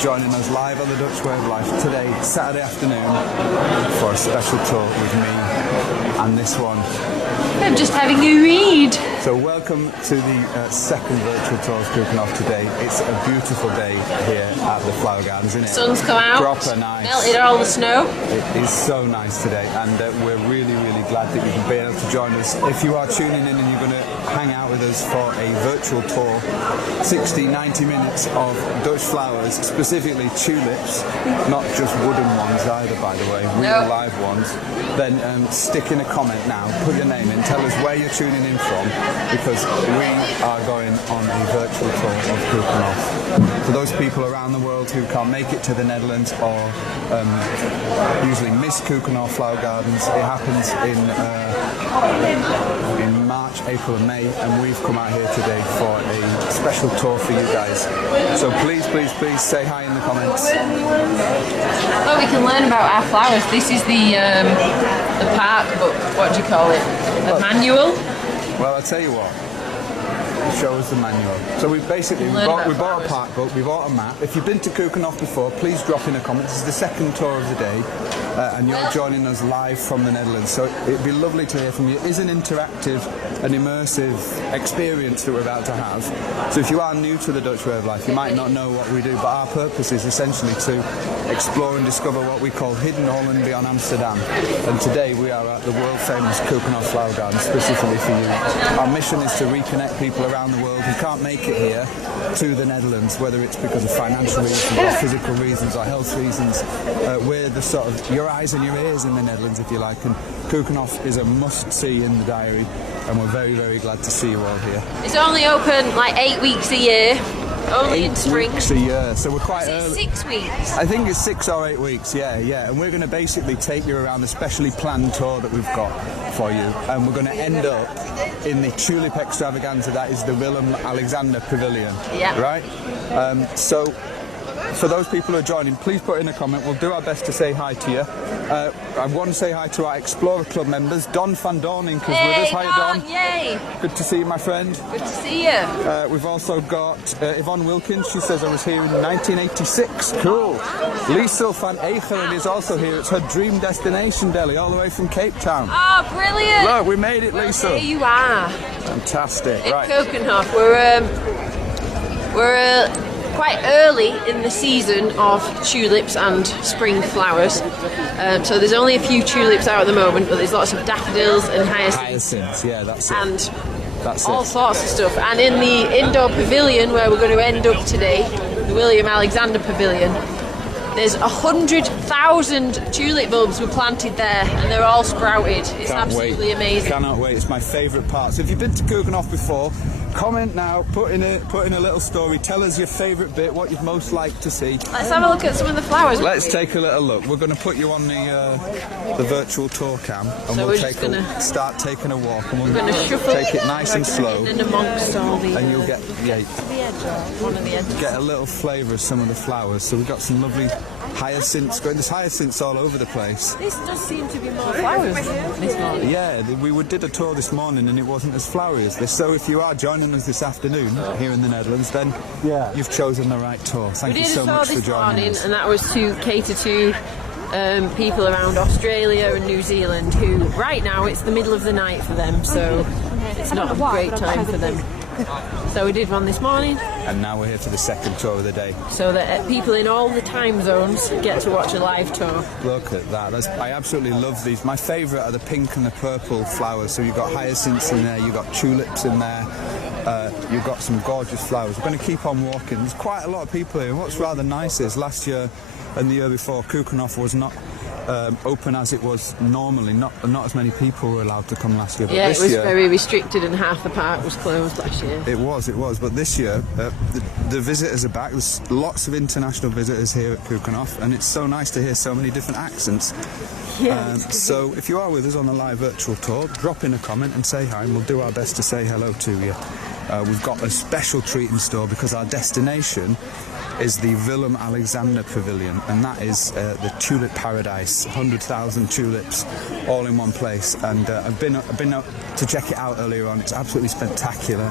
joining us live on the Dutch Way of Life today, Saturday afternoon, for a special tour with me and this one. I'm just having a read. So welcome to the second virtual tour of Keukenhof today. It's a beautiful day here at the Flower Gardens, isn't it? Sun's come out. Proper nice. Melted all the snow. It is so nice today, and we're really, really glad that you can be able to join us. If you are tuning in and you're going to hang out with us for a virtual tour, 60, 90 minutes of Dutch flowers, specifically tulips, not just wooden ones either, by the way, real live ones, then stick in a comment now, put your name in, tell us where you're tuning in from, because we are going on a virtual tour of Keukenhof. For those people around the world who can't make it to the Netherlands or usually miss Keukenhof Flower Gardens, it happens in March, April and May, and we've come out here today for a special tour for you guys. So please, please, please say hi in the comments. Well, we can learn about our flowers. This is the park book, what do you call it? A manual? Well, I'll tell you what. Show us the manual. So we bought a park book, we bought a map. If you've been to Keukenhof before, please drop in a comment. This is the second tour of the day, and you're joining us live from the Netherlands. So it'd be lovely to hear from you. It is an interactive and immersive experience that we're about to have. So if you are new to the Dutch Way of Life, you might not know what we do, but our purpose is essentially to explore and discover what we call hidden Holland beyond Amsterdam. And today we are at the world famous Keukenhof Flower Garden, specifically for you. Our mission is to reconnect people around the world who can't make it here to the Netherlands, whether it's because of financial reasons or physical reasons or health reasons. We're the sort of your eyes and your ears in the Netherlands, if you like, and Keukenhof is a must-see in the diary, and we're very, very glad to see you all here. It's only open like 8 weeks a year. Only in spring. 8 weeks a year, so we're quite early. 6 weeks? I think it's 6 or 8 weeks, yeah. And we're going to basically take you around a specially planned tour that we've got for you. And we're going to end up in the tulip extravaganza that is the Willem-Alexander pavilion. Yeah. Right? So, for those people who are joining, please put in a comment. We'll do our best to say hi to you. I want to say hi to our Explorer Club members. Don van Dorning is with us. Hi, Don. Yay! Good to see you, my friend. Good to see you. We've also got Yvonne Wilkins. She says I was here in 1986. Cool. Liesel van Egeren is also here. It's her dream destination, Delhi, all the way from Cape Town. Oh, brilliant! Look, we made it, Liesel. Here you are. Fantastic. In right. Keukenhof. We're quite early in the season of tulips and spring flowers. So there's only a few tulips out at the moment, but there's lots of daffodils and hyacinths. Hyacinths, yeah, that's it. And that's all sorts of stuff. And in the indoor pavilion where we're going to end up today, the Willem-Alexander pavilion, there's 100,000 tulip bulbs were planted there, and they're all sprouted. It's absolutely amazing. Cannot wait. It's my favourite part. So if you've been to Keukenhof before, comment now, put in a little story, tell us your favourite bit, what you'd most like to see. Let's have a look at some of the flowers. Let's take a little look. We're going to put you on the virtual tour cam, and so we'll start taking a walk, and we'll shuffle, take it nice and slow, and amongst all the and you'll get one of the edges. Get a little flavour of some of the flowers. So we've got some lovely hyacinths going. There's hyacinths all over the place. This does seem to be more flowers this morning. Yeah, we did a tour this morning and it wasn't as flowery as this. So if you are joining us this afternoon here in the Netherlands, then you've chosen the right tour. Thank you so much for joining us. And that was to cater to people around Australia and New Zealand who, right now, it's the middle of the night for them, so it's not a great time for them. So we did one this morning. And now we're here for the second tour of the day. So that people in all the time zones get to watch a live tour. Look at that. I absolutely love these. My favourite are the pink and the purple flowers. So you've got hyacinths in there, you've got tulips in there, you've got some gorgeous flowers. We're going to keep on walking. There's quite a lot of people here. And what's rather nice is last year and the year before, Keukenhof was not open as it was normally. Not as many people were allowed to come last year. But yeah, this it was year, very restricted, and half the park was closed last year. It was. But this year, the visitors are back. There's lots of international visitors here at Keukenhof, and it's so nice to hear so many different accents. Yeah, so if you are with us on the live virtual tour, drop in a comment and say hi, and we'll do our best to say hello to you. We've got a special treat in store because our destination is the Willem-Alexander pavilion, and that is the tulip paradise. 100,000 tulips all in one place, and I've been up to check it out earlier on. It's absolutely spectacular.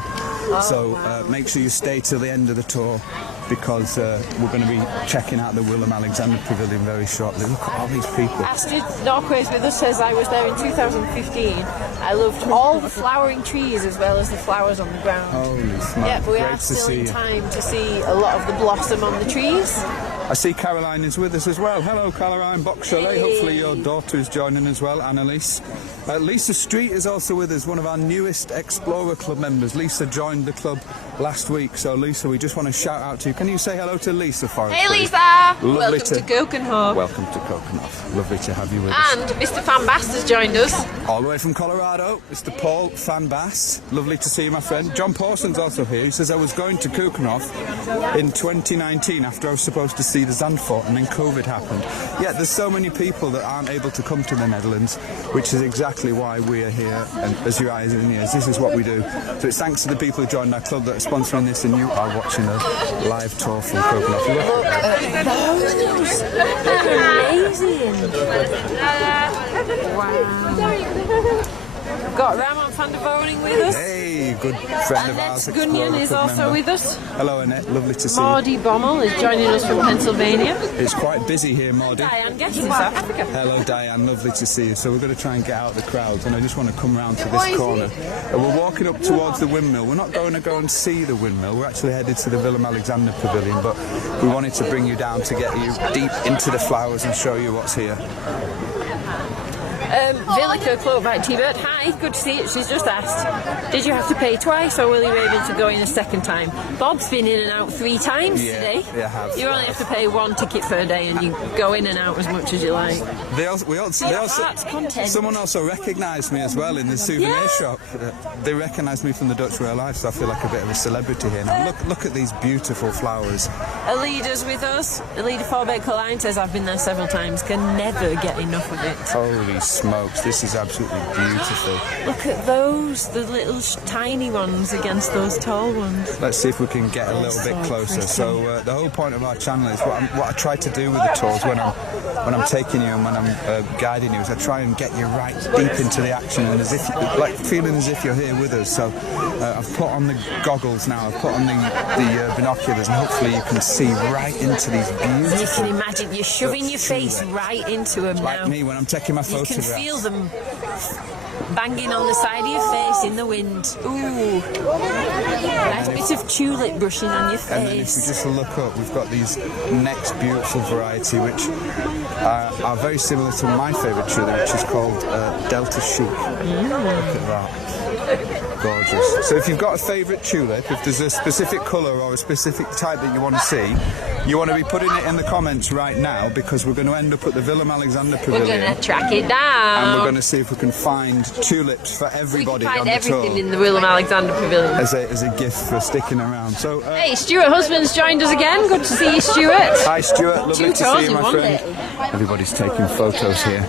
Make sure you stay till the end of the tour, because we're going to be checking out the Willem-Alexander pavilion very shortly. Look at all these people. Astrid Norquist with us says, I was there in 2015. I loved all the flowering trees as well as the flowers on the ground. Holy smokes. Yeah, but we Great are to still see in you. time to see a lot of the blossom on the trees. I see Caroline is with us as well. Hello, Caroline Boxchalet. Hey. Hopefully your daughter is joining as well, Annalise. Lisa Street is also with us, one of our newest Explorer Club members. Lisa joined the club last week, so Lisa, we just want to shout out to you. Can you say hello to Lisa for us? Hey please? Lisa! Lovely Welcome to Keukenhof. Welcome to Keukenhof. Lovely to have you with us. And Mr. Van Bast has joined us. All the way from Colorado, Mr. Paul Van Bass. Lovely to see you, my friend. John Parsons also here. He says, I was going to Keukenhof in 2019 after I was supposed to see the Zandvoort, and then COVID happened. Yeah, there's so many people that aren't able to come to the Netherlands, which is exactly why we are here. And as your eyes and ears, this is what we do. So it's thanks to the people who joined our club that are sponsoring this, and you are watching a live tour from Keukenhof. Look at those! Amazing! Wow! We've got Ramon van der Woning with us. Hey, good friend of Annette ours. Gunyan is Club also member. with us. Hello, Annette. Lovely to see you. Maudie Bommel is joining us from Pennsylvania. It's quite busy here, Maudie. Diane Guest in South Africa. Hello, Diane. Lovely to see you. So we're going to try and get out the crowds, and I just want to come round to this corner. We're walking up towards the windmill. We're not going to go and see the windmill. We're actually headed to the Willem-Alexander pavilion, but we wanted to bring you down to get you deep into the flowers and show you what's here. Villica Cloak by T-Bird. Hi, good to see you. She's just asked, did you have to pay twice or will you be able to go in a second time? Bob's been in and out 3 times today. Yeah, I have. You only have to pay 1 ticket per day and you go in and out as much as you like. Someone also recognised me as well in the souvenir shop. They recognised me from the Dutch Way of Life, so I feel like a bit of a celebrity here now. Look at these beautiful flowers. Alida's with us. Alida Forbeck-Colline says, I've been there several times, can never get enough of it. Holy smokes, this is absolutely beautiful. Look at those, the little tiny ones against those tall ones. Let's see if we can get a little bit closer. Pretty. So the whole point of our channel is what I try to do with the tours when I'm taking you and when I'm guiding you is I try and get you right deep into the action and as if like feeling as if you're here with us. So I've put on the goggles now. I've put on the binoculars, and hopefully you can see right into these beautiful. You can imagine you're shoving your face right into them like now. me when I'm taking my photographs. You can feel them banging on the side of your face in the wind. Ooh, nice bit of tulip brushing on your face. And then if we just look up, we've got these next beautiful variety, which are very similar to my favourite tulip, which is called Delta Chic. Look at that. Gorgeous. So if you've got a favourite tulip, if there's a specific colour or a specific type that you want to see, you want to be putting it in the comments right now, because we're going to end up at the Willem-Alexander pavilion. We're going to track it down. And we're going to see if we can find tulips for everybody on the tour. We can find everything in the Willem-Alexander pavilion. As a gift for sticking around. So, hey, Stuart Husband's joined us again. Good to see you, Stuart. Hi, Stuart. Lovely to see you, my friend. Day. Everybody's taking photos here.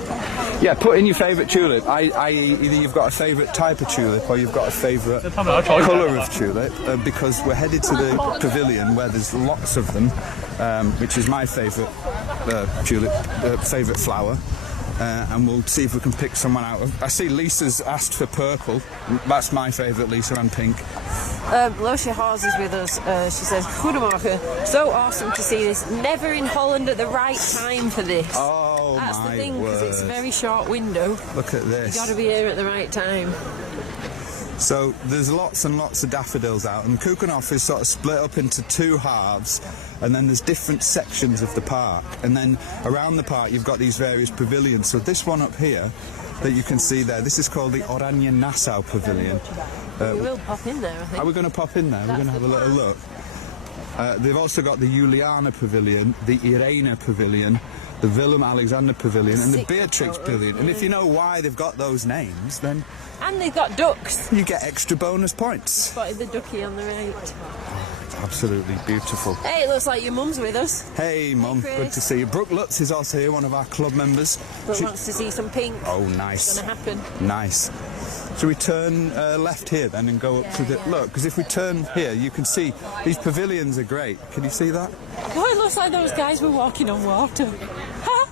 Yeah, put in your favourite tulip, i.e. either you've got a favourite type of tulip or you've got a favourite colour of tulip, because we're headed to the pavilion where there's lots of them, which is my favourite tulip, favourite flower. And we'll see if we can pick someone out of. I see Lisa's asked for purple. That's my favourite, Lisa, and pink. Losje Haas is with us. She says, Goedemorgen. So awesome to see this. Never in Holland at the right time for this. Oh, that's my the thing, because it's a very short window. Look at this. You've got to be here at the right time. So there's lots and lots of daffodils out, and Keukenhof is sort of split up into 2 halves, and then there's different sections of the park, and then around the park you've got these various pavilions. So this one up here that you can see there, this is called the Oranje Nassau pavilion. We will pop in there, I think. Are we going to pop in there? We're going to have a little look. They've also got the Juliana pavilion, the Irene pavilion, the Willem-Alexander pavilion, and the Beatrix pavilion. And if you know why they've got those names, then... And they've got ducks. You get extra bonus points. Spotted the ducky on the right. Absolutely beautiful. Hey, it looks like your mum's with us. Hey, Mum. Chris. Good to see you. Brooke Lutz is also here, one of our club members. But wants to see some pink. Oh, nice. It's going to happen. Nice. So we turn left here then and go up to the... Look, because if we turn here, you can see these pavilions are great. Can you see that? Oh, it looks like those guys were walking on water.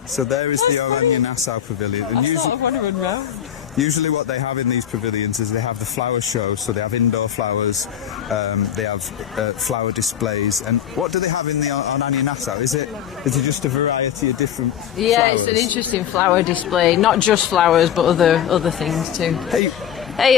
So there is the Oranje Nassau pavilion. And I sort of want to run round. Usually what they have in these pavilions is they have the flower show, so they have indoor flowers, they have flower displays. And what do they have in the Oranje Nassau? Is it just a variety of different flowers? It's an interesting flower display. Not just flowers, but other things too. Hey,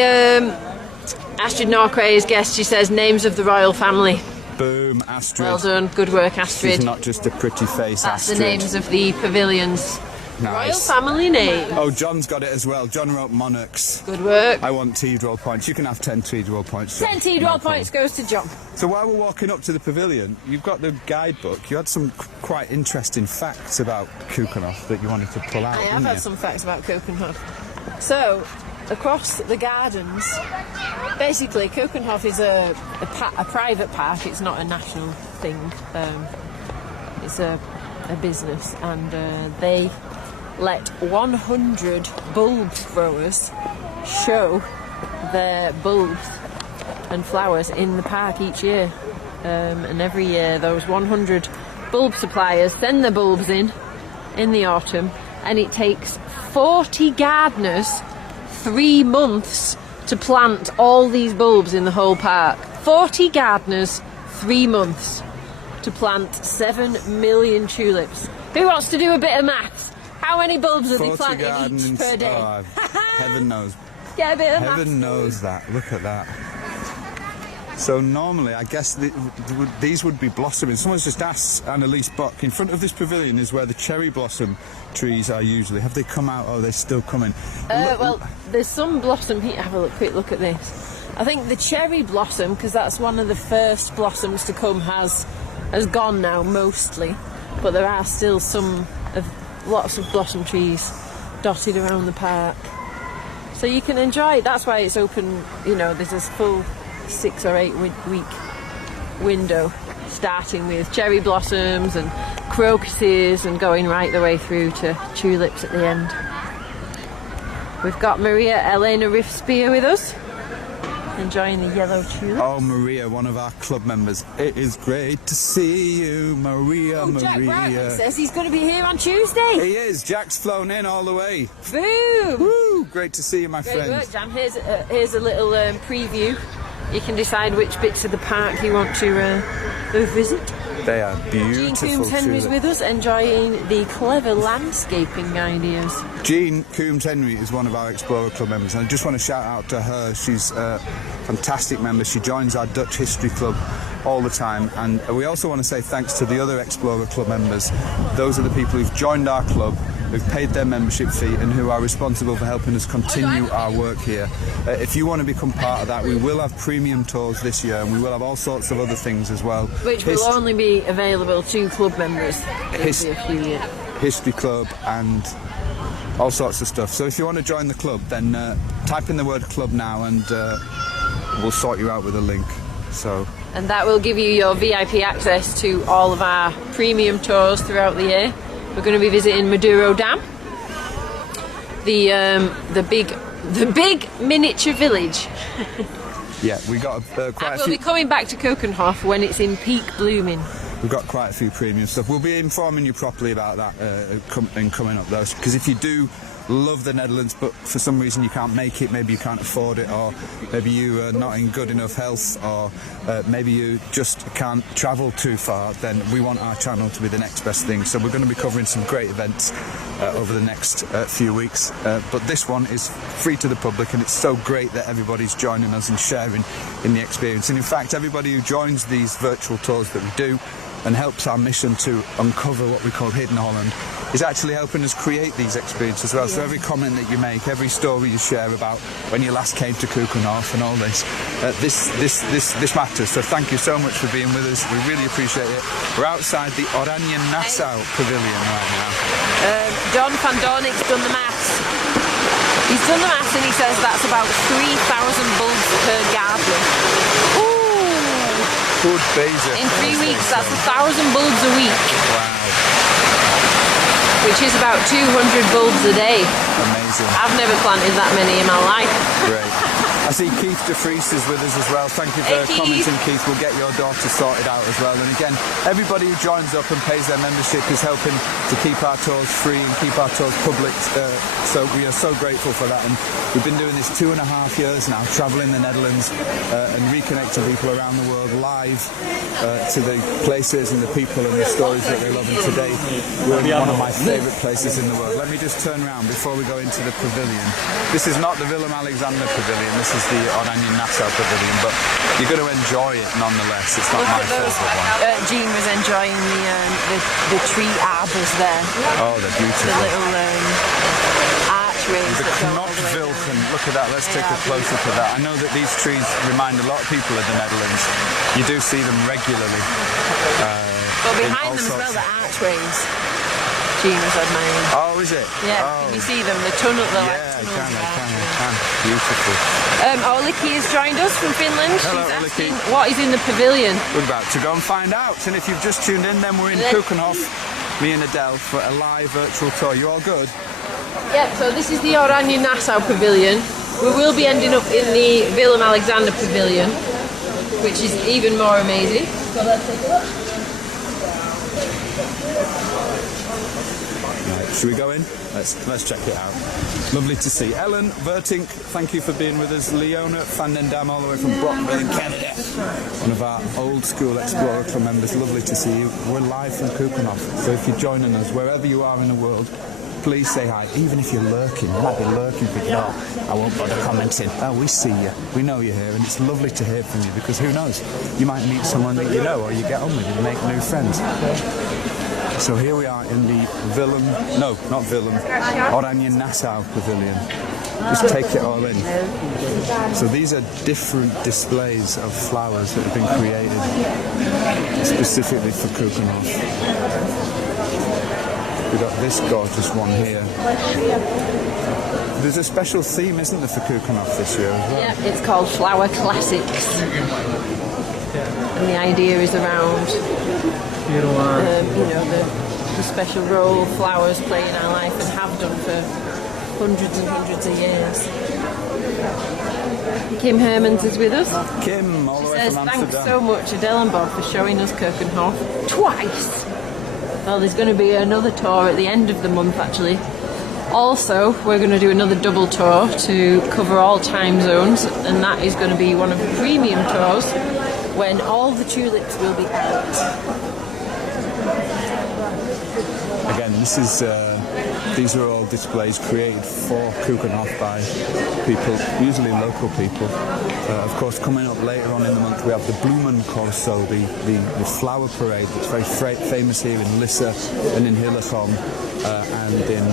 Astrid Norquay's guest, she says, names of the royal family. Boom, Astrid. Well done, good work, Astrid. She's not just a pretty face, That's Astrid. the names of the pavilions. Nice. Royal family name. Oh, John's got it as well. John wrote monarchs. Good work. I want T-Droll points. You can have 10 T-Droll points. 10 T-Droll points goes to John. So while we're walking up to the pavilion, you've got the guidebook. You had some quite interesting facts about Keukenhof that you wanted to pull out. I have had some facts about Keukenhof. So, across the gardens, basically Keukenhof is a private park. It's not a national thing. It's a business, and they let 100 bulb growers show their bulbs and flowers in the park each year. And every year those 100 bulb suppliers send their bulbs in the autumn, and it takes 40 gardeners 3 months to plant all these bulbs in the whole park. 40 gardeners, 3 months to plant 7 million tulips. Who wants to do a bit of maths? How many bulbs are they planting each per day? Oh, heaven knows. Get a bit of Heaven knows that. Look at that. So normally, I guess these would be blossoming. Someone's just asked Annalise Buck, in front of this pavilion is where the cherry blossom trees are usually. Have they come out or are they still coming? Well, there's some blossom here. Have a quick look at this. I think the cherry blossom, because that's one of the first blossoms to come, has gone now mostly. But there are still lots of blossom trees dotted around the park. So you can enjoy it. That's why it's open, there's this full 6 or 8 week window, starting with cherry blossoms and crocuses and going right the way through to tulips at the end. We've got Maria Elena Riff-Spear with us, enjoying the yellow tulips. Oh, Maria, one of our club members. It is great to see you, Maria. Jack Maria. Bradley says he's going to be here on Tuesday. He is. Jack's flown in all the way. Boom! Woo! Great to see you, my friend. Great work, Jan. Here's a little preview. You can decide which bits of the park you want to go visit. They are Jean beautiful. Coombs-Henry's with us, enjoying the clever landscaping ideas. Jean Coombs-Henry is one of our Explorer Club members, and I just want to shout out to her. She's a fantastic member. She joins our Dutch History Club all the time, and we also want to say thanks to the other Explorer Club members. Those are the people who've joined our club, who've paid their membership fee, and who are responsible for helping us continue our work here. If you want to become part of that, we will have premium tours this year, and we will have all sorts of other things as well. Which will only be available to club members in a few years. History Club and all sorts of stuff. So if you want to join the club, then type in the word club now, and we'll sort you out with a link. And that will give you your VIP access to all of our premium tours throughout the year. We're going to be visiting Maduro Dam, the big miniature village. Yeah, we got quite a few. We'll be coming back to Keukenhof when it's in peak blooming. We've got quite a few premium stuff. We'll be informing you properly about that coming up, though, because if you do love the Netherlands but for some reason you can't make it, maybe you can't afford it, or maybe you are not in good enough health, or maybe you just can't travel too far, then we want our channel to be the next best thing. So we're going to be covering some great events over the next few weeks, but this one is free to the public, and it's so great that everybody's joining us and sharing in the experience. And in fact, everybody who joins these virtual tours that we do and helps our mission to uncover what we call Hidden Holland is actually helping us create these experiences as well. Yeah. So every comment that you make, every story you share about when you last came to Keukenhof and all this, this matters. So thank you so much for being with us. We really appreciate it. We're outside the Oranje Nassau pavilion right now. Don van Doornik's done the maths. He's done the maths and he says that's about 3,000 bulbs per garden. Good Bezer. In 3 weeks, that's 1,000 bulbs a week. Wow. which is about 200 bulbs a day. Amazing. I've never planted that many in my life. Great. I see Keith de Vries is with us as well. Thank you for commenting, Keith. We'll get your daughter sorted out as well. And again, everybody who joins up and pays their membership is helping to keep our tours free and keep our tours public. So we are so grateful for that. And we've been doing this 2.5 years now, travelling the Netherlands and reconnecting people around the world live to the places and the people and the stories that they love. And today we're in one of my favourite places in the world. Let me just turn around before we go into the pavilion. This is not the Willem-Alexander pavilion. This is the Oranje Nassau pavilion, but you're going to enjoy it nonetheless. It's not my favourite one. Jean was enjoying the tree arbors there. Oh, they're beautiful. The little archways. The Knotwilgen. Look at that. Let's take a close look at that. I know that these trees remind a lot of people of the Netherlands. You do see them regularly. But behind them as well, the archways. Jean was admiring. Oh, is it? Yeah. Oh. Can you see them? The tunnel. Yeah, I can. Beautiful. Oliki has joined us from Finland. Hello, She's Oliki. asking what is in the pavilion. We're about to go and find out. And if you've just tuned in, then we're in Keukenhof, me and Adele, for a live virtual tour. You all good? Yeah, so this is the Oranje Nassau pavilion. We will be ending up in the Willem-Alexander pavilion, which is even more amazing. So let's take a look. Should we go in? Let's check it out. Lovely to see. Ellen Vertink, thank you for being with us. Leona van den Dam, all the way from Brockville in Canada. One of our old school Explorer Club members. Lovely to see you. We're live from Keukenhof. So if you're joining us, wherever you are in the world, please say hi. Even if you're lurking, you might be lurking thinking, oh, I won't bother commenting. Oh, we see you. We know you're here, and it's lovely to hear from you because who knows? You might meet someone that you know, or you get on with and make new friends. So here we are in the Oranje Nassau pavilion. Just take it all in. So these are different displays of flowers that have been created specifically for Keukenhof. We've got this gorgeous one here. There's a special theme, isn't there, for Keukenhof this year as well? Yeah, it's called Flower Classics. And the idea is around the special role flowers play in our life and have done for hundreds and hundreds of years. Kim Hermans is with us. Kim, all the way from Amsterdam. Thanks so much, Adele and Bob, for showing us Keukenhof twice. Well, there's going to be another tour at the end of the month, actually. Also, we're going to do another double tour to cover all time zones, and that is going to be one of the premium tours when all the tulips will be out. Again, these are all displays created for Keukenhof by people, usually local people. Of course, coming up later on in the month, we have the Bloemencorso, the flower parade that's very famous here in Lisse and in Hillegom and in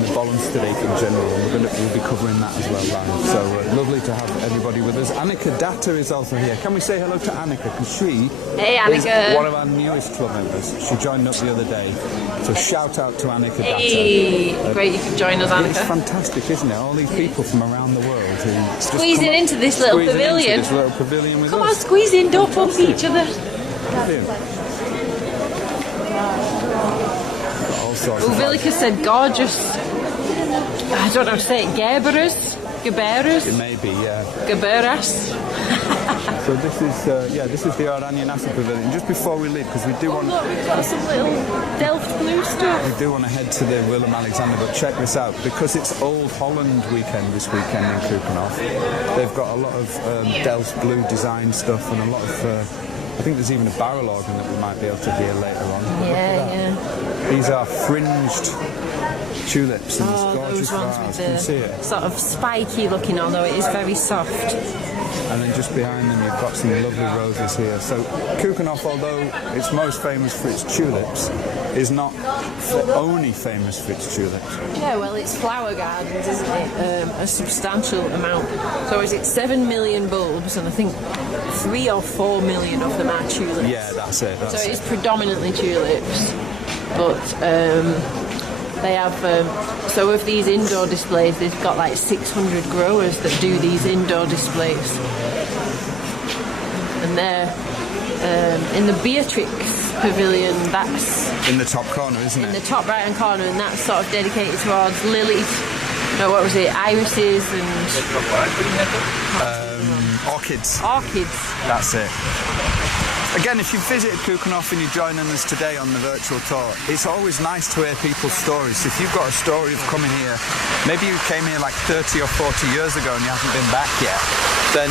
the Bollenstreek in general. We'll be covering that as well live. So lovely to have everybody with us. Annika Datter is also here. Can we say hello to Annika? Because she is one of our newest club members. She joined up the other day. So shout out to Annika Datter. Hey, great you could join us, Annika. It's fantastic, isn't it? All these people from around the world who squeezing into this little pavilion. This little pavilion with Come us. on, squeeze in, don't bump each other. Brilliant. Vilka said gorgeous. I don't know how to say it. Geberes? It may be, yeah. Geberas. So this is the Oranje Nassau pavilion. Just before we leave, because we do want. Look, we've got some little Delft blue stuff. We do want to head to the Willem-Alexander, but check this out. Because it's Old Holland weekend this weekend in Keukenhof, they've got a lot of Delft blue design stuff and a lot of. I think there's even a barrel organ that we might be able to hear later on. Yeah. These are fringed tulips in this gorgeous those ones vase. with Can you see it? Sort of spiky looking, although it is very soft. And then just behind them you've got some lovely roses here. So Keukenhof, although it's most famous for its tulips, is not only famous for its tulips. Yeah, well, it's flower gardens, isn't it? A substantial amount. So is it 7 million bulbs, and I think 3 or 4 million of them are tulips. Yeah, that's it. So it is predominantly tulips, but they have. So with these indoor displays, they've got like 600 growers that do these indoor displays, and in the Beatrix pavilion. That's In the top corner, isn't in it? the top right-hand corner, and that's sort of dedicated towards lilies. No, what was it? Irises and Orchids. orchids. That's it. Again, if you've visited Keukenhof and you're joining us today on the virtual tour, it's always nice to hear people's stories. So if you've got a story of coming here, maybe you came here like 30 or 40 years ago and you haven't been back yet, then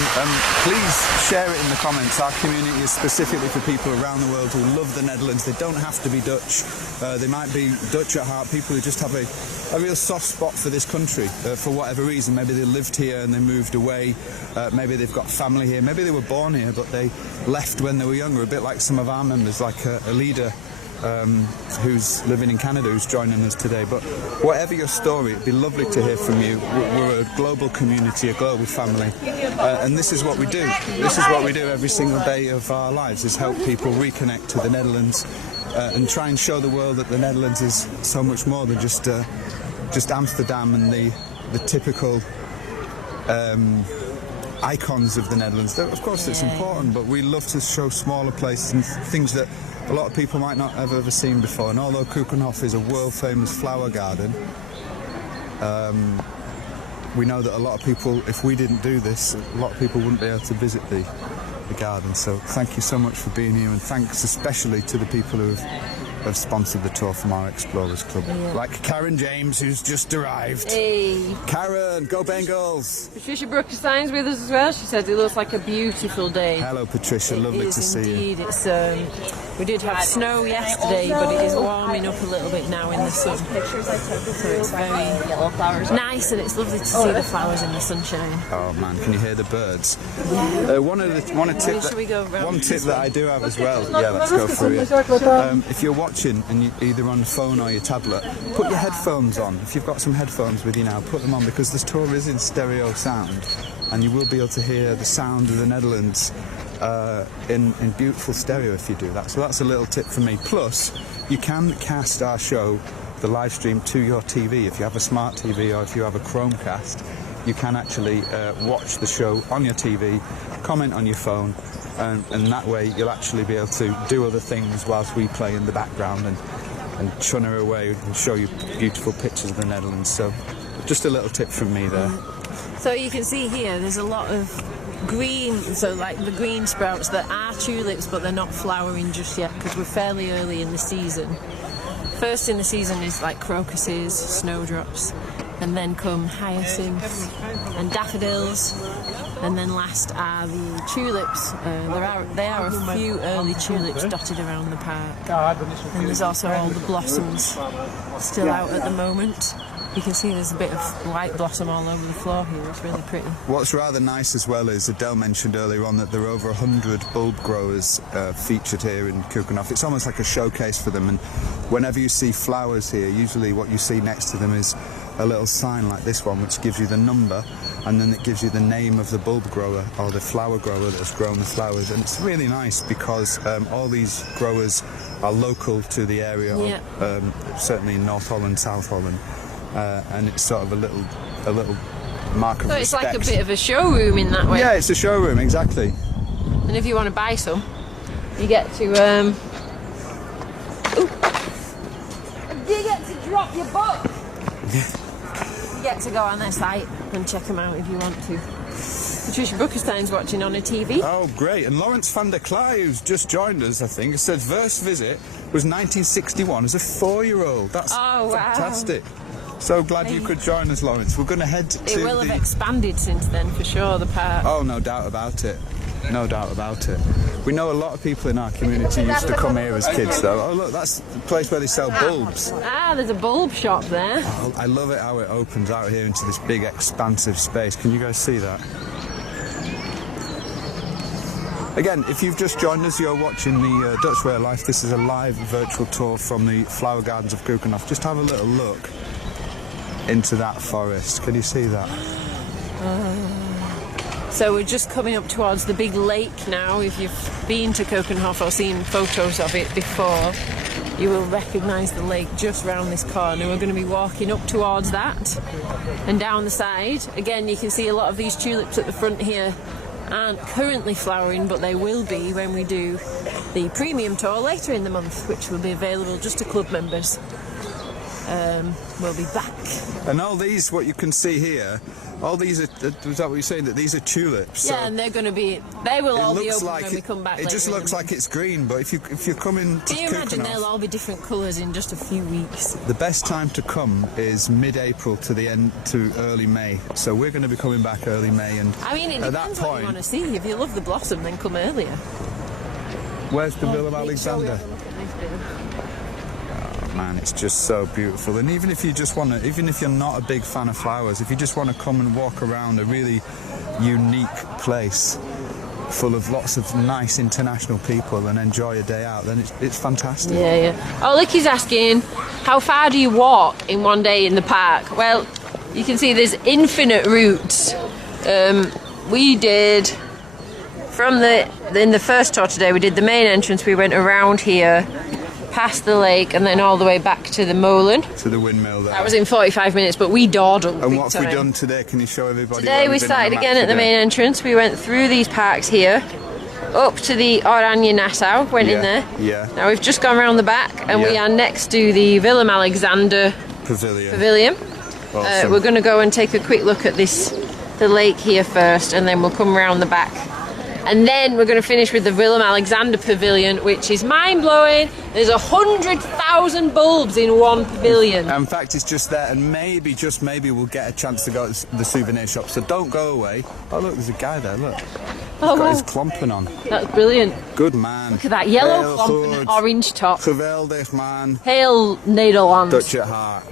please share it in the comments. Our community is specifically for people around the world who love the Netherlands. They don't have to be Dutch. They might be Dutch at heart, people who just have a real soft spot for this country for whatever reason. Maybe they lived here and they moved away. Maybe they've got family here. Maybe they were born here but they left when they were younger, a bit like some of our members, like a leader who's living in Canada who's joining us today. But whatever your story, it'd be lovely to hear from you. We're a global community, a global family, and this is what we do. This is what we do every single day of our lives, is help people reconnect to the Netherlands and try and show the world that the Netherlands is so much more than just Amsterdam and the typical icons of the Netherlands. Of course, it's important, but we love to show smaller places and things that a lot of people might not have ever seen before. And although Keukenhof is a world-famous flower garden, we know that a lot of people, if we didn't do this, a lot of people wouldn't be able to visit the garden. So thank you so much for being here, and thanks especially to the people who have sponsored the tour from our Explorers Club. Like Karen James, who's just arrived. Hey. Karen, go Bengals! Patricia Brookerstein's with us as well. She said it looks like a beautiful day. Hello Patricia, lovely to see you. Indeed, it's we did have snow yesterday, but it is warming up a little bit now in the sun. So it's very yellow flowers. Nice, and it's lovely to see the flowers in the sunshine. Oh man, can you hear the birds? One tip that I do have as well. Yeah, let's go through it. If you're watching and you're either on the phone or your tablet, put your headphones on. If you've got some headphones with you now, put them on, because this tour is in stereo sound, and you will be able to hear the sound of the Netherlands in beautiful stereo if you do that. So that's a little tip for me. Plus, you can cast our show, the live stream, to your TV. If you have a smart TV or if you have a Chromecast, you can actually watch the show on your TV, comment on your phone, and that way you'll actually be able to do other things whilst we play in the background and chunner away and show you beautiful pictures of the Netherlands. So just a little tip from me there. So you can see here there's a lot of green, so like the green sprouts that are tulips, but they're not flowering just yet because we're fairly early in the season. First in the season is like crocuses, snowdrops, and then come hyacinths and daffodils, and then last are the tulips. There are a few early tulips dotted around the park, and there's also all the blossoms still out at the moment. You can see there's a bit of white blossom all over the floor here. It's really pretty. What's rather nice as well is Adele mentioned earlier on that there are over 100 bulb growers featured here in Keukenhof. It's almost like a showcase for them, and whenever you see flowers here, usually what you see next to them is a little sign like this one, which gives you the number, and then it gives you the name of the bulb grower or the flower grower that's grown the flowers. And it's really nice because all these growers are local to the area, certainly in North Holland, South Holland. And it's sort of a little mark of respect. So it's like a bit of a showroom in that way. Yeah, it's a showroom, exactly. And if you want to buy some, you get to you get to drop your book. You get to go on their site and check them out if you want to. Patricia Brookerstein's watching on her TV. Oh, great. And Lawrence van der Klaai, who's just joined us, I think, said first visit was 1961 as a 4-year-old. That's fantastic. So glad you could join us, Lawrence. We're going to head to It will have expanded since then, for sure, the park. Oh, no doubt about it. No doubt about it. We know a lot of people in our community used to come here as kids, though. Oh, look, that's the place where they sell bulbs. Ah, there's a bulb shop there. Oh, I love it how it opens out here into this big, expansive space. Can you guys see that? Again, if you've just joined us, you're watching the Dutch Way of Life. This is a live virtual tour from the flower gardens of Keukenhof. Just have a little look into that forest. Can you see that? So we're just coming up towards the big lake now. If you've been to Keukenhof or seen photos of it before, you will recognise the lake just round this corner. We're going to be walking up towards that and down the side. Again, you can see a lot of these tulips at the front here aren't currently flowering, but they will be when we do the premium tour later in the month, which will be available just to club members. We'll be back. And all these, what you can see here, all these are, was that what you're saying, that these are tulips? Yeah, so and they're going to be, they will all be open like when we come back. It just looks like it's green, but if you're coming to Can you imagine Keukenhof, they'll all be different colours in just a few weeks? the best time to come is mid-April to the end to early May. So we're going to be coming back early May, and I mean, it at depends that what point, you want to see. If you love the blossom, then come earlier. where's the Willem-Alexander? Man, it's just so beautiful. And even if you just want to, even if you're not a big fan of flowers, if you just want to come and walk around a really unique place full of lots of nice international people and enjoy a day out, then it's fantastic. Yeah, yeah. Oh, Licky's asking, how far do you walk in one day in the park? Well, you can see there's infinite routes. We did, in the first tour today, we did the main entrance, we went around here, past the lake, and then all the way back to the molen. To the windmill there. That was in 45 minutes, but we dawdled. And what have we done today? Can you show everybody? Today we started again at the main entrance. We went through these parks here, up to the Oranje Nassau, went in there. Yeah. Now we've just gone around the back, and we are next to the Willem-Alexander pavilion. Awesome. We're going to go and take a quick look at the lake here first, and then we'll come around the back. And then we're going to finish with the Willem-Alexander pavilion, which is mind-blowing. There's 100,000 bulbs in one pavilion. In fact, it's just there, and maybe, just maybe, we'll get a chance to go to the souvenir shop. So don't go away. Oh, look, there's a guy there, look. He's got his klomping on. That's brilliant. Good man. Look at that yellow klomp and orange top. Geweldig, man. Hail, Nederlands. Dutch at heart.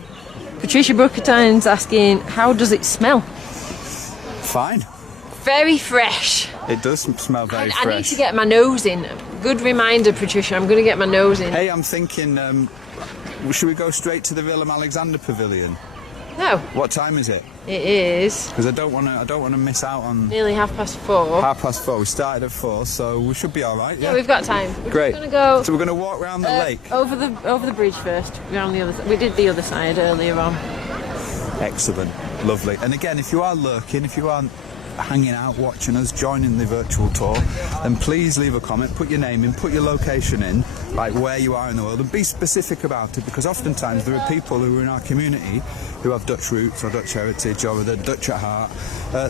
Patricia Brooketine's asking, how does it smell? Fine. Very fresh. It does smell very fresh. I need to get my nose in. Good reminder, Patricia. I'm going to get my nose in. Hey, I'm thinking, should we go straight to the Willem-Alexander pavilion? No. What time is it? It is. Because I don't want to miss out on. Nearly 4:30. 4:30. We started at 4, so we should be all right. Yeah, we've got time. We're Great. Just gonna go. So we're going to walk around the lake. Over the bridge first. Around the other. We did the other side earlier on. Excellent. Lovely. And again, if you are lurking, if you are hanging out, watching us, joining the virtual tour, then please leave a comment, put your name in, put your location in, like where you are in the world, and be specific about it, because oftentimes there are people who are in our community who have Dutch roots or Dutch heritage or they're Dutch at heart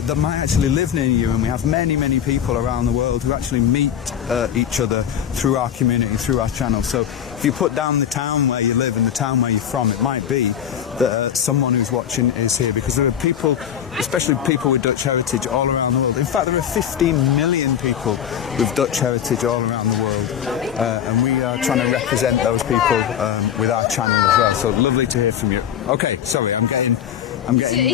that might actually live near you, and we have many people around the world who actually meet each other through our community, through our channel. So if you put down the town where you live and the town where you're from, it might be that someone who's watching is here, because there are people, especially people with Dutch heritage, all around the world. In fact, there are 15 million people with Dutch heritage all around the world, and we are trying to represent those people with our channel as well. So lovely to hear from you. Okay, sorry, I'm getting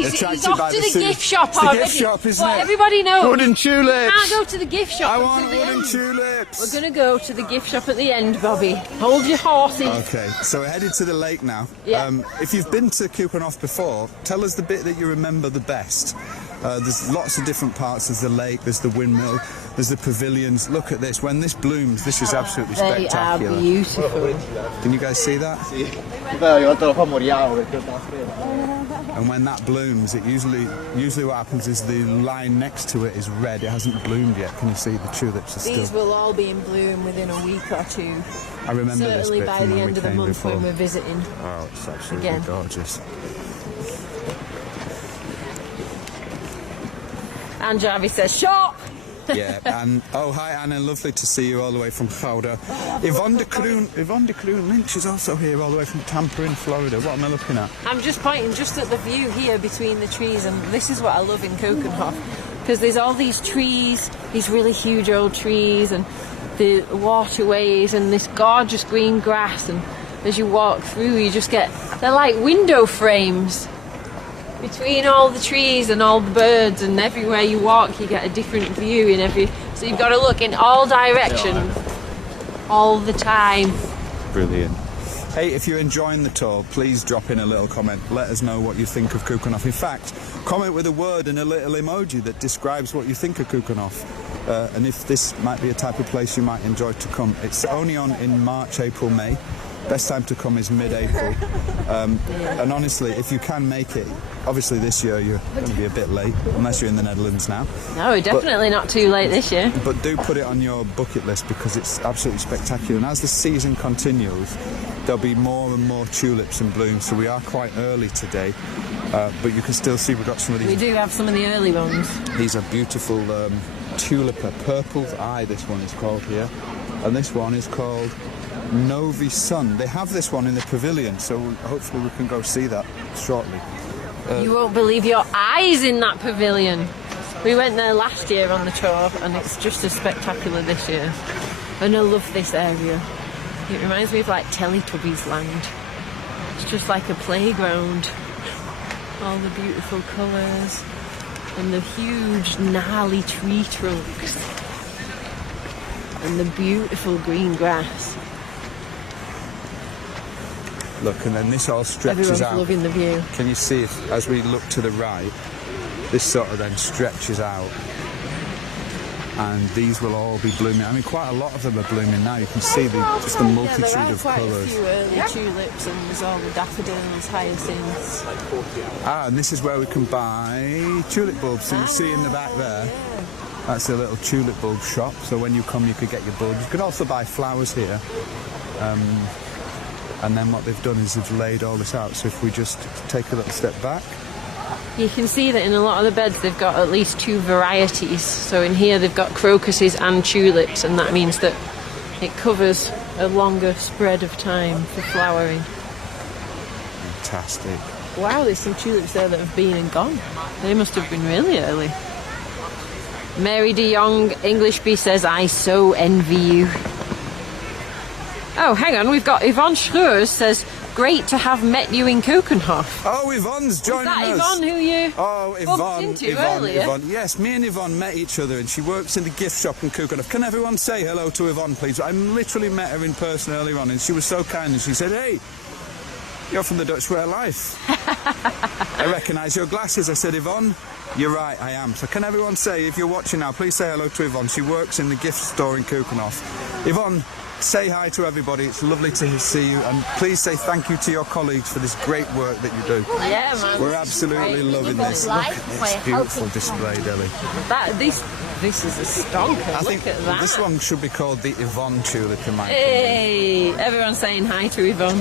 attracted by the gift shop it's already. The gift shop, isn't it? Everybody knows. Wooden tulips. Can't go to the gift shop. I want wooden tulips. We're going to go to the gift shop at the end, Bobby. Hold your horses. Okay, so we're headed to the lake now. Yeah. If you've been to Keukenhof before, tell us the bit that you remember the best. There's lots of different parts. There's the lake, there's the windmill, there's the pavilions. Look at this. When this blooms, this is absolutely spectacular. They are beautiful. Can you guys see that? And when that blooms, it usually what happens is the line next to it is red. It hasn't bloomed yet. Can you see the tulips are still? These will all be in bloom within a week or two. I remember this Certainly bit by from the when end we of the came month before. when we're visiting. Oh, it's absolutely Again. gorgeous. And Jarvis says, shop! Yeah, and oh hi Anna, lovely to see you all the way from Gouda. Yvonne de Kroon Lynch is also here all the way from Tampa in Florida. What am I looking at? I'm just pointing just at the view here between the trees, and this is what I love in Keukenhof, because there's all these trees, these really huge old trees, and the waterways, and this gorgeous green grass, and as you walk through you just get, they're like window frames between all the trees and all the birds, and everywhere you walk you get a different view in every, so you've got to look in all directions all the time. Brilliant. Hey, if you're enjoying the tour, please drop in a little comment. Let us know what you think of Keukenhof. In fact, comment with a word and a little emoji that describes what you think of Keukenhof. And if this might be a type of place you might enjoy to come. It's only on in March, April, May. Best time to come is mid-April. And honestly, if you can make it, obviously this year you're going to be a bit late, unless you're in the Netherlands now. No, we're definitely not too late this year. But do put it on your bucket list because it's absolutely spectacular. And as the season continues, there'll be more and more tulips in bloom. So we are quite early today, but you can still see we've got some of these. We do have some of the early ones. These are beautiful tulipa, purple's eye this one is called here. And this one is called Novi Sun. They have this one in the pavilion, so hopefully we can go see that shortly. You won't believe your eyes in that pavilion. We went there last year on the tour and it's just as spectacular this year. And I love this area. It reminds me of like Teletubbies land. It's just like a playground. All the beautiful colours and the huge gnarly tree trunks and the beautiful green grass. Look, and then this all stretches Everyone's out. loving the view. Can you see if, as we look to the right, this sort of then stretches out, and these will all be blooming. I mean, quite a lot of them are blooming now. You can see just the multitude of quite colours. a few early tulips, and there's all the daffodils, hyacinths. And this is where we can buy tulip bulbs. So you see in the back there, that's a little tulip bulb shop. So when you come, you could get your bulbs. You can also buy flowers here. And then what they've done is they've laid all this out. So if we just take a little step back. You can see that in a lot of the beds they've got at least 2 varieties. So in here they've got crocuses and tulips, and that means that it covers a longer spread of time for flowering. Fantastic. Wow, there's some tulips there that have been and gone. They must have been really early. Mary de Jong, English Bee says, I so envy you. Oh, hang on, we've got Yvonne Schreurs says, great to have met you in Keukenhof. Oh, Yvonne's joining us. Is that Yvonne who you bumped into earlier? Yvonne. Yes, me and Yvonne met each other and she works in the gift shop in Keukenhof. Can everyone say hello to Yvonne, please? I literally met her in person earlier on and she was so kind and she said, hey, you're from the Dutch Way of Life. I recognise your glasses. I said, Yvonne, you're right, I am. So can everyone say, if you're watching now, please say hello to Yvonne. She works in the gift store in Keukenhof. Yvonne, say hi to everybody. It's lovely to see you, and please say thank you to your colleagues for this great work that you do. Yeah, man. We're absolutely loving this. Look at this beautiful display, Delhi. This is a stonker. I think Look at that. this one should be called the Yvonne tulip in my opinion. Hey, everyone's saying hi to Yvonne.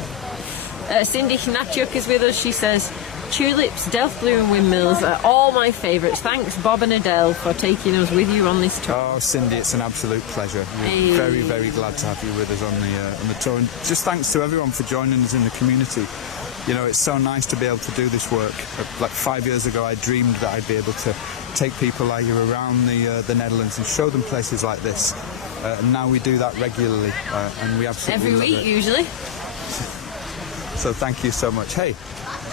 Cindy Hnatchuk is with us. She says, tulips, Delft Blue and windmills are all my favourites. Thanks, Bob and Adele, for taking us with you on this tour. Oh, Cindy, it's an absolute pleasure. We're very, very glad to have you with us on the tour. And just thanks to everyone for joining us in the community. You know, it's so nice to be able to do this work. Like 5 years ago, I dreamed that I'd be able to take people like you around the Netherlands and show them places like this. And now we do that regularly, and we absolutely love it. Every week, usually. So thank you so much. Hey,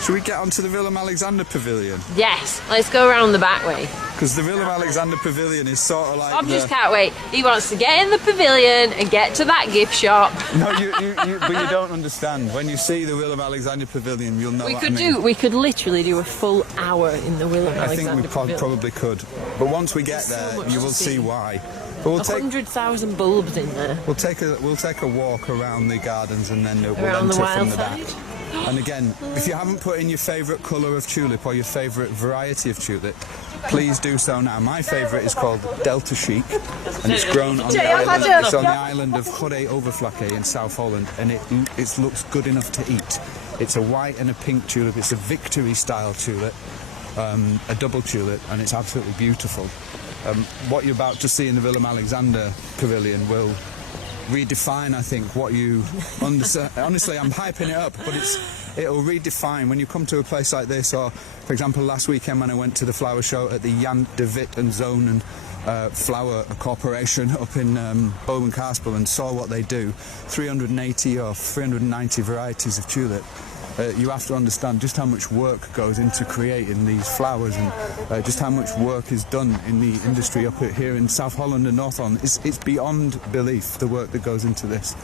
should we get onto the Willem-Alexander pavilion? Yes, let's go around the back way. Because the Willem-Alexander pavilion is sort of like Bob just can't wait. He wants to get in the pavilion and get to that gift shop. No, but you don't understand. When you see the Willem-Alexander pavilion, you'll know what I mean. We could literally do a full hour in the Willem-Alexander I think we pavilion. probably could. But once we get there, you will see why. But we'll 100,000 bulbs in there. We'll take a walk around the gardens and then we'll Around the enter wild from the side. back. And again, if you haven't put in your favourite colour of tulip or your favourite variety of tulip, please do so now. My favourite is called Delta Chic, and it's grown on the island of Goede Overflakke in South Holland, and it looks good enough to eat. It's a white and a pink tulip. It's a Victory style tulip, a double tulip, and it's absolutely beautiful. What you're about to see in the Willem-Alexander pavilion will redefine, I think, what you understand. Honestly, I'm hyping it up, but it'll redefine when you come to a place like this. Or, for example, last weekend when I went to the flower show at the Jan de Wit and Zonen Flower Corporation up in Boven-Karspel and saw what they do, 380 or 390 varieties of tulip. You have to understand just how much work goes into creating these flowers, and just how much work is done in the industry up here in South Holland and North Holland. It's beyond belief, the work that goes into this.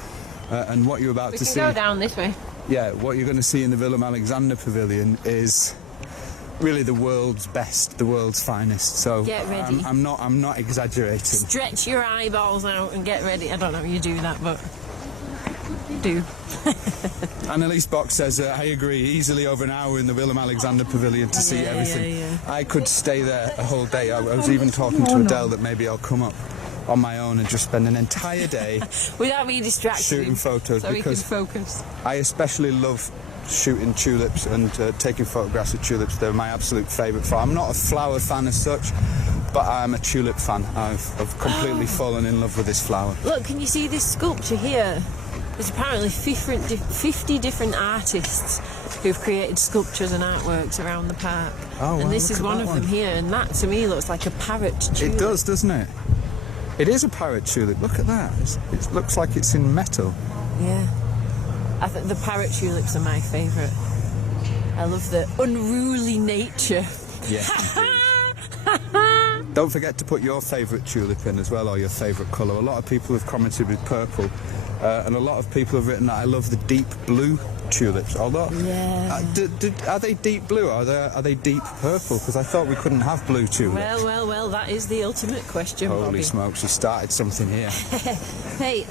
And what you're about to see... We can go down this way. Yeah, what you're going to see in the Willem-Alexander pavilion is really the world's best, the world's finest. So get ready. I'm not exaggerating. Stretch your eyeballs out and get ready. I don't know if you do that, but could do. Annalise Box says, I agree, easily over an hour in the Willem-Alexander pavilion to see everything. Yeah. I could stay there a whole day. I was even talking to Adele that maybe I'll come up on my own and just spend an entire day without being distracted, shooting photos, so because we can focus. I especially love shooting tulips and taking photographs of tulips. They're my absolute favourite flower. I'm not a flower fan as such, but I'm a tulip fan. I've completely fallen in love with this flower. Look, can you see this sculpture here? There's apparently 50 different artists who've created sculptures and artworks around the park. Oh, wow, and this is one of them here, and that to me looks like a parrot tulip. It does, doesn't it? It is a parrot tulip. Look at that. It looks like it's in metal. Yeah. I think the parrot tulips are my favourite. I love the unruly nature. Yes. Don't forget to put your favourite tulip in as well, or your favourite colour. A lot of people have commented with purple, and a lot of people have written that I love the deep blue tulips. Although, are they deep blue or are they deep purple? Because I thought we couldn't have blue tulips. Well, that is the ultimate question, Holy Bobby. smokes, you started something here. Hey,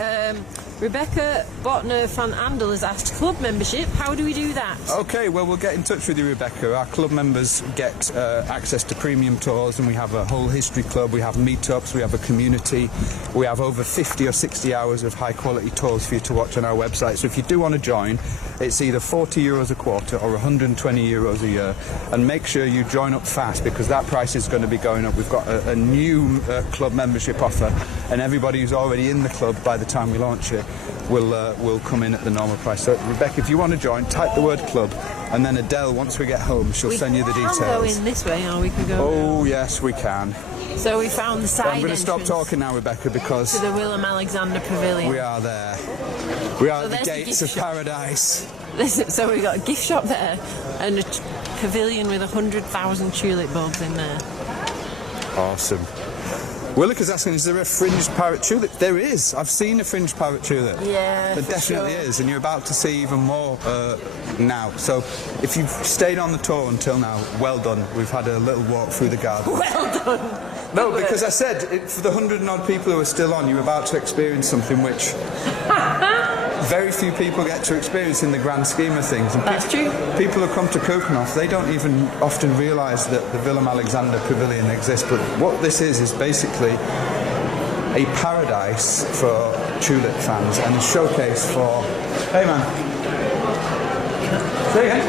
Rebecca Botner van Andel has asked club membership. How do we do that? Okay, well, we'll get in touch with you, Rebecca. Our club members get access to premium tours, and we have a whole history club, we have meetups, we have a community, we have over 50 or 60 hours of high-quality tours for you to watch on our website. So if you do want to join, it's either €40 a quarter or €120 a year, and make sure you join up fast, because that price is going to be going up. We've got a new club membership offer, and everybody who's already in the club by the time we launch it will come in at the normal price. So Rebecca, if you want to join, type the word club, and then Adele, once we get home, she'll send you the details. We can go in this way, or we can go... Oh, yes, we can. So we found the side I'm going to stop entrance talking now, Rebecca, because... to the Willem-Alexander pavilion. We are there. We are So at the there's the gates gift of shop. paradise. Listen, so we've got a gift shop there, and a pavilion with 100,000 tulip bulbs in there. Awesome. Willica's asking, is there a fringed parrot tulip? There is. I've seen a fringed parrot tulip. Yeah, There for definitely sure. is, and you're about to see even more now. So if you've stayed on the tour until now, well done. We've had a little walk through the garden. Well done. No, because I said, for the 100 and odd people who are still on, you're about to experience something which very few people get to experience in the grand scheme of things. And That's true. People who come to Keukenhof, they don't even often realise that the Willem-Alexander pavilion exists, but what this is basically a paradise for tulip fans and a showcase for... Hey man. Say again.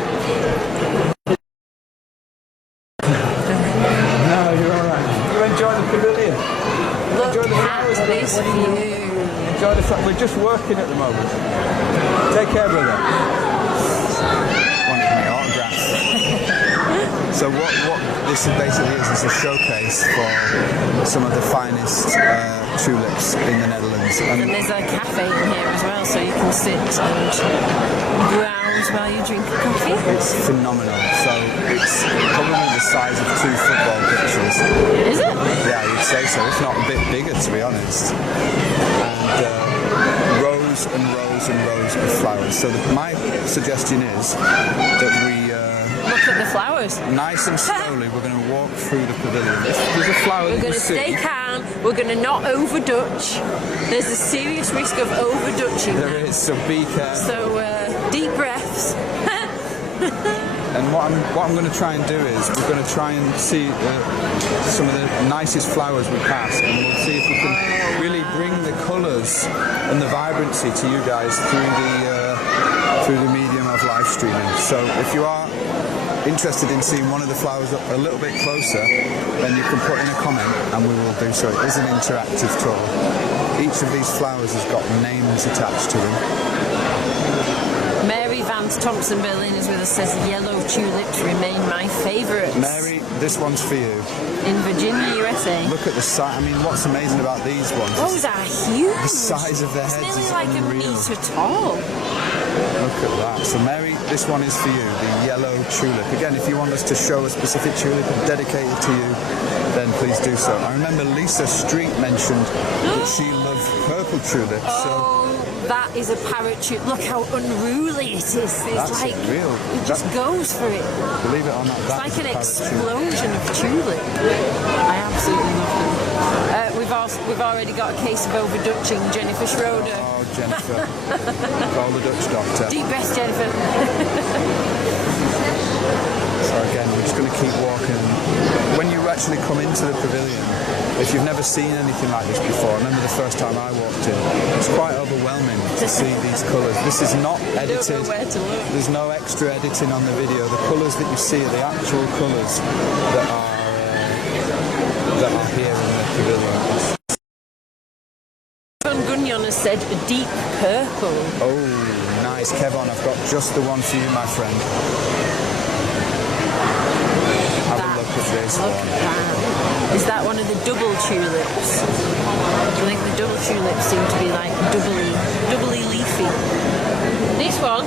No, you're alright. You enjoy the pavilion. Look Enjoy the at flowers, this don't you? view. Enjoy the fact we're just working at the moment. Take care, brother. Want my autograph. So what this basically is a showcase for some of the finest tulips in the Netherlands. And there's a cafe in here as well, so you can sit and browse while you drink a coffee. It's phenomenal. So it's probably the size of 2 football pitches. Is it? Yeah, you'd say so, if not a bit bigger, to be honest. And rows and rows and rows of flowers. So my suggestion is that we... Look at the flowers. nice and slowly, we're going to walk through the pavilion. There's a flower We're that going you to stay see. calm. We're going to not over-Dutch. There's a serious risk of over-Dutching There now. is, so be careful. So deep breaths. And what I'm going to try and do is we're going to try and see some of the nicest flowers we pass, and we'll see if we can really bring the colours and the vibrancy to you guys through the medium of live streaming. So if you are interested in seeing one of the flowers a little bit closer, then you can put in a comment and we will do so. It is an interactive tour. Each of these flowers has got names attached to them. Mary Vance Thompson Berlin is with us, says yellow tulips remain my favourites. Mary, this one's for you. In Virginia, USA. Look at the size. I mean, what's amazing about these ones Those is are huge. the size of their It's heads nearly is like unreal. a metre tall. Look at that. So Mary, this one is for you, the yellow tulip. Again, if you want us to show a specific tulip and dedicate it to you, then please do so. I remember Lisa Street mentioned that she loved purple tulips. So That is a parrot tulip. Look how unruly it is. It's That's like real. it just goes for it. Believe it or not, It's that like is an a parrot tulip. explosion of tulip. I absolutely love them. We've already got a case of overdutching Jennifer Schroeder. Oh, Jennifer. Call the Dutch doctor. Deep breath, Jennifer. So again, we're just going to keep walking. When you actually come into the pavilion, if you've never seen anything like this before, I remember the first time I walked in, it's quite overwhelming to see these colours. This is not edited. Don't know where to look. There's no extra editing on the video. The colours that you see are the actual colours that are here in the pavilion. Gunyon has said a deep purple. Oh, nice, Kevon. I've got just the one for you, my friend. Have a look at this Look one. at that. Is that one of the double tulips? I think the double tulips seem to be like doubly leafy. This one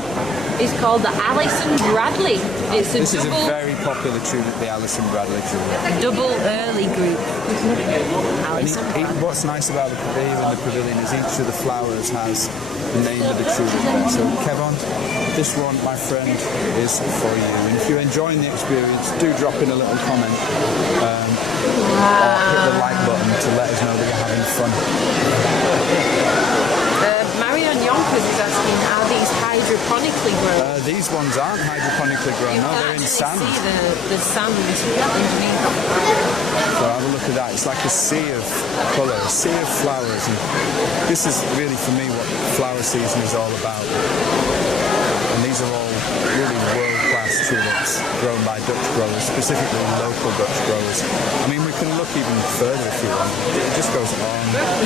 is called the Alison Bradley. It's a This is a double very popular tulip, the Alison Bradley tulip. double early group. And Alison Bradley. what's nice about the pavilion is each of the flowers has the name of the tulip there. So, Kevon, this one, my friend, is for you. And if you're enjoying the experience, do drop in a little comment or hit the like button to let us know that you're having fun. Marion Yonkers is asking, are these hydroponically grown? These ones aren't hydroponically grown, You no, can they're in actually sand. see the sand underneath. So have a look at that. It's like a sea of colour, a sea of flowers. And this is really, for me, what flower season is all about. And these are all really world-class tulips grown by Dutch growers, specifically local Dutch growers. I mean, we can look even further if you want. It just goes on.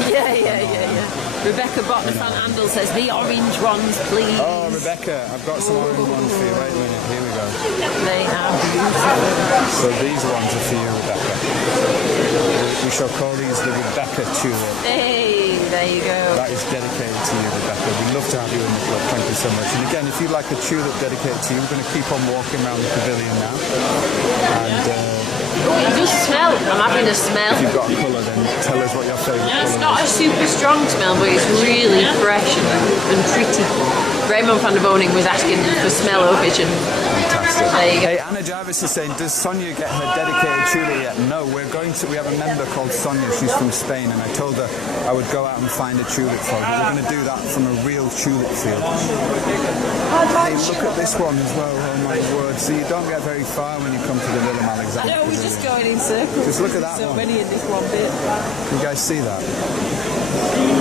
Yeah. Rebecca Botnafan Andel says, the orange ones, please. Oh, Rebecca, I've got some orange ones for you. Wait a minute, here we go. They are beautiful. So these ones are for you, Rebecca. We shall call these the Rebecca tulip. Hey, there you go. That is dedicated to you, Rebecca. We'd love to have you in the club. Thank you so much. And again, if you'd like a tulip dedicated to you, we're going to keep on walking around the pavilion now. And It does smell. I'm having a smell. if you've got a colour, then tell us what your favourite It's colour not a is. super strong smell, but it's really fresh and pretty. Raymond van der Boning was asking for smell-o-vision. Fantastic. There you go. Hey, Anna Jarvis is saying, does Sonia get her dedicated tulip yet? No, we have a member called Sonia. She's from Spain, and I told her I would go out and find a tulip for her. We're going to do that from a real tulip field. Hey, look at this one as well. Oh my word. So you don't get very far when you come to the Willem-Alexander. I know, we're just going in circles. Just look at that so one. many in this one bit. You guys see that?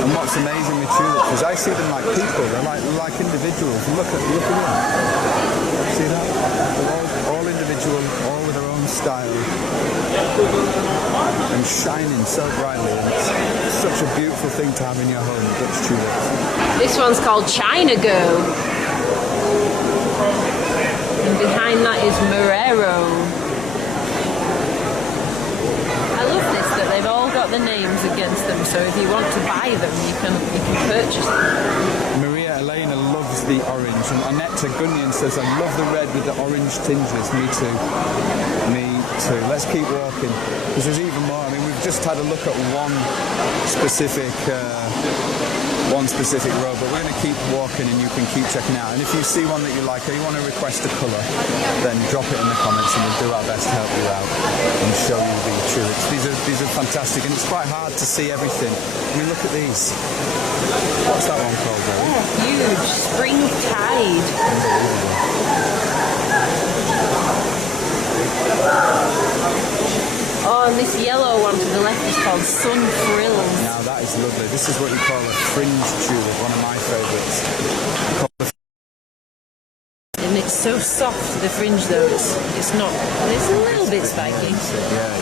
And what's amazing with tulips is I see them like people. They're like individuals. Look at them. See that? They're all individual, all with their own style, and shining so brightly. And it's such a beautiful thing to have in your home, Dutch tulips. This one's called China Girl. And behind that is Marrero. I love this, that they've all got the names against them, so if you want to buy them, you can purchase them. Maria Elena loves the orange, and Annette Gunyon says, I love the red with the orange tinges. Me too. Me too. Let's keep walking, because there's even more. I mean, we've just had a look at one specific row, but we're going to keep walking and you can keep checking out. And if you see one that you like or you want to request a colour, then drop it in the comments and we'll do our best to help you out and show you the tulips. These are fantastic, and it's quite hard to see everything. I mean, look at these. What's that one called, Gary? Huge spring tide. Oh, and this yellow one to the left is called Sun Frills. Now that is lovely. This is what you call a fringe tulip, one of my favourites. And it's so soft, the fringe though, it's not, it's a little bit spiky. Yeah.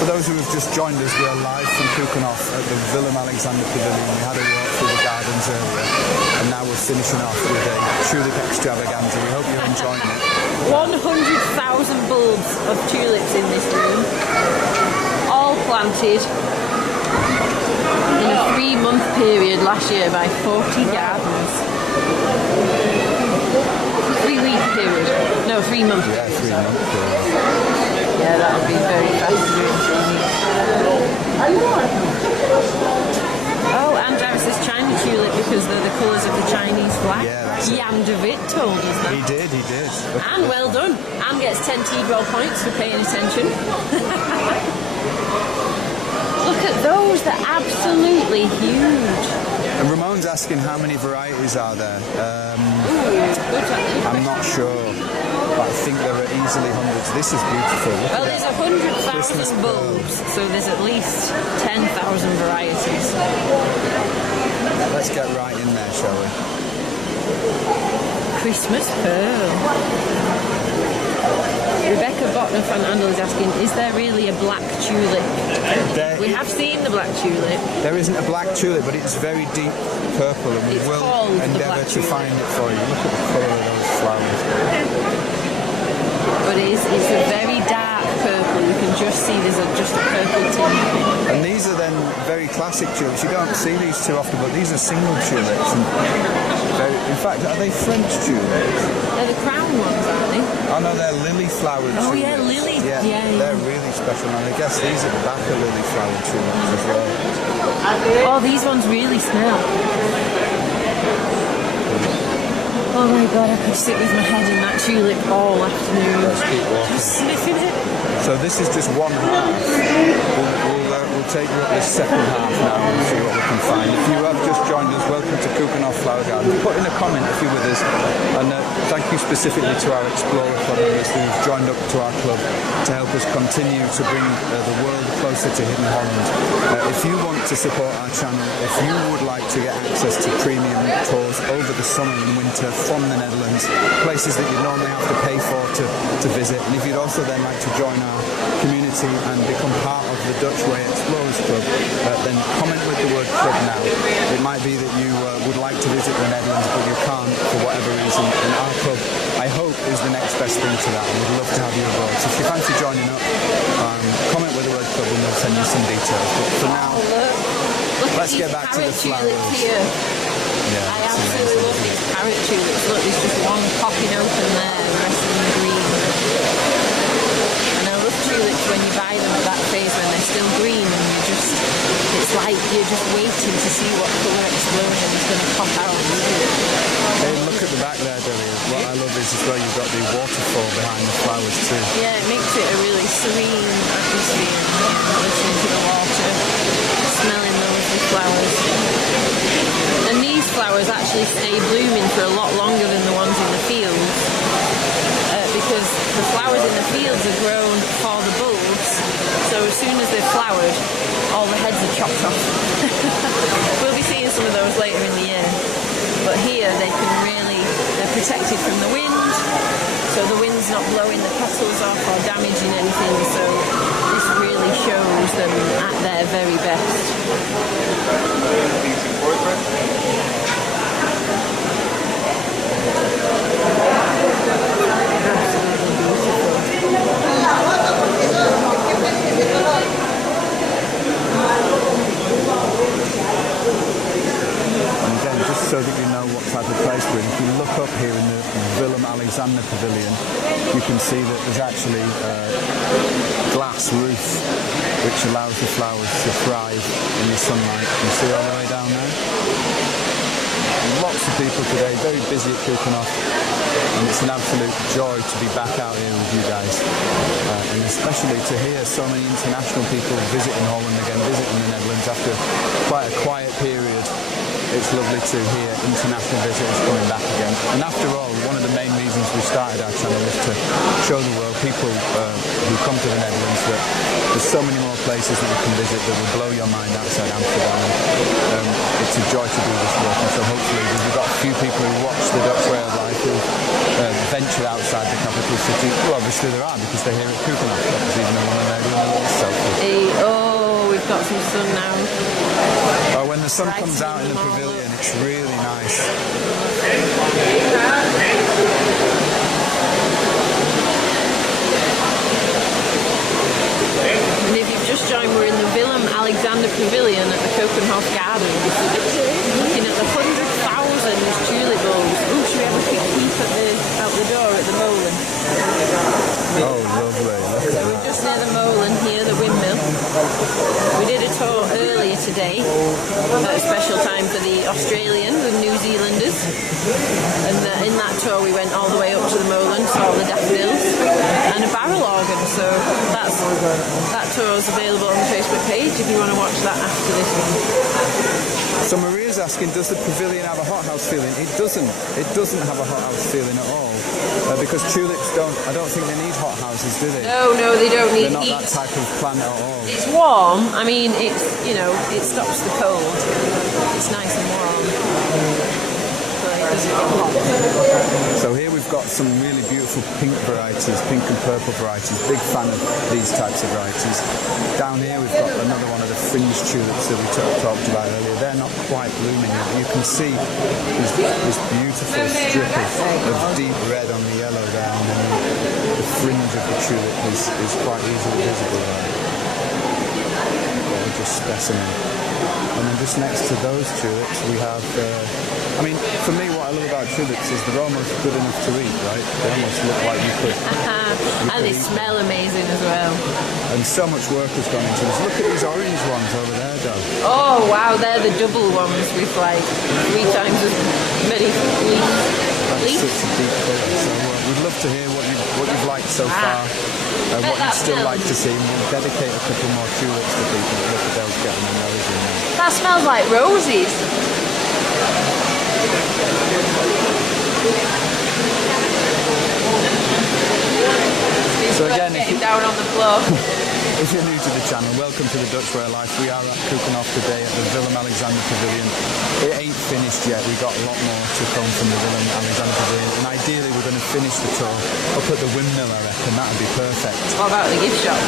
For those who have just joined us, we are live from Keukenhof at the Willem-Alexander pavilion. We had a walk through the gardens earlier, and now we're finishing off with a tulip extravaganza. We hope you're enjoying it. 100,000 bulbs of tulips in this room, All planted in a 3-month period last year by 40 gardens. 3-week period. No, 3-month. Yeah, 3 months. Yeah, that would be very fast. colours of the Chinese flag. Yeah, that's it. Jan de Witt told us that. He did. And well done. Anne gets 10 T-Roll points for paying attention. Look at those, they're absolutely huge. And Ramon's asking how many varieties are there. I'm not sure, but I think there are easily hundreds. This is beautiful. Look Well, at there's that. 100,000 bulbs, so there's at least 10,000 varieties. Let's get right in there, shall we? Christmas pearl. Rebecca Botner van Andel is asking, is there really a black tulip? We have seen the black tulip. There isn't a black tulip, but it's very deep purple, and we It's will called the endeavour black to tulip. find it for you. Look at the colour of those flowers. But it's a very dark purple. You can just see there's just a purple tint. And these are then very classic tulips. You don't see these too often, but these are single tulips. And in fact, are they French tulips? They're the crown ones, aren't they? Oh no, they're lily-flowered tulips. Oh yeah, lily. Yeah, Yeah. they're really special. And I guess these at the back are lily-flowered tulips as well. Oh, these ones really smell. Oh my god, I could sit with my head in that tulip all afternoon. Let's keep walking. Just sniffing it. So this is just one half. We'll take you up this second half now and see what we can find. If you have just joined us, welcome to Keukenhof Flower Garden. Put in a comment if you're with us, and thank you specifically to our Explorer Club members who've joined up to our club to help us continue to bring the world closer to Hidden Holland. If you want to support our channel, if you would like to get access to premium tours over the summer and winter from the Netherlands, places that you normally have to pay for to visit, and if you'd also then like to join our community and become part of the Dutch Way Explorers Club, then comment with the word club now. It might be that you would like to visit the Netherlands but you can't for whatever reason, and our club, I hope, is the next best thing to that, and we'd love to have you aboard. So if you fancy joining up, comment with the word club and we'll send you some details. But for now, let's get back to the flowers. Here. Yeah, I it's absolutely amazing. love these carrot tulips. Look, there's just one popping open there, the rest of them green. And I love tulips when you buy them at that phase when they're still green, and it's like you're just waiting to see what colour explosion is going to pop out. Hey, look at the back there, Delia. What I love is as well you've got the waterfall behind the flowers too. Yeah, it makes it a really serene atmosphere. Listening to the water, smelling the lovely flowers. And these flowers actually stay blooming for a lot longer than the ones in the fields, because the flowers in the fields are grown for the bulbs, so as soon as they've flowered, all the heads are chopped off. We'll be seeing some of those later in the year, but here they're protected from the wind, so the wind's not blowing the petals off or damaging anything, so this really shows them at their very best. And again, just so that you know what type of place we're in, if you look up here in the Willem-Alexander pavilion, you can see that there's actually a glass roof which allows the flowers to thrive in the sunlight. You see all the way down there? Lots of people today, very busy at Keukenhof, and it's an absolute joy to be back out here with you guys, and especially to hear so many international people visiting Holland again, visiting the Netherlands after quite a quiet period. It's lovely to hear international visitors coming back again. And after all, one of the main reasons we started our channel is to show the world, people who come to the Netherlands, that there's so many more places that you can visit that will blow your mind outside Amsterdam. And, it's a joy to do this work, and so hopefully we've got a few people who watch the Dutch way of life who venture outside the capital city. Well, obviously there are, because they're here at Keukenhof. There's even one in there doing a little selfie. Oh, we've got some sun now. Oh, when the sun comes out in the pavilion, it's really nice. And if you've just joined, we're in the Willem-Alexander pavilion at the Keukenhof Gardens, looking at the 100,000 tulip bulbs. Oh, should we have a quick peep out the door at the molen? Oh, lovely. Look at We're just near the molen here, the windmill. We did a tour earlier today, at a special time for the Australians and New Zealanders. And in that tour we went all the way up to the moorland, saw the daffodils and a barrel organ. So that tour is available on the Facebook page if you want to watch that after this one. So Maria's asking, does the pavilion have a hothouse feeling? It doesn't. It doesn't have a hothouse feeling at all. Because tulips I don't think they need hothouses, do they? No, they don't need They're not heat. that type of plant at all. It's warm. I mean, it's, you know, it stops the cold. It's nice and warm. So it doesn't get hot. So here we've got some really beautiful pink varieties, pink and purple varieties. Big fan of these types of varieties. Down here we've got another one of the fringe tulips that we talked about earlier. They're not quite blooming yet. You can see this beautiful strip of deep red on the yellow there, and then the fringe of the tulip is quite easily visible there. Gorgeous specimen. And then just next to those tulips we have, I mean, for me what I love about tulips is they're almost good enough to eat, right? They almost look like you could. And they smell amazing as well. And so much work has gone into this. Look at these orange ones over there, Doug. Oh wow, they're the double ones with like 3 times as many leaves. That's such a deep colour. So we'd love to hear what you've liked so far, what you'd still like to see, and we'll dedicate a couple more tulips to people. Look at those getting their nose in there. That smells like roses. So again, getting down on the floor. if you're new to the channel, welcome to the Dutch Way of Life. We are at Keukenhof today at the Willem-Alexander pavilion. It ain't finished yet. We've got a lot more to come from the Willem-Alexander pavilion, and ideally we're going to finish the tour up at the windmill, I reckon. That would be perfect. What about the gift shop?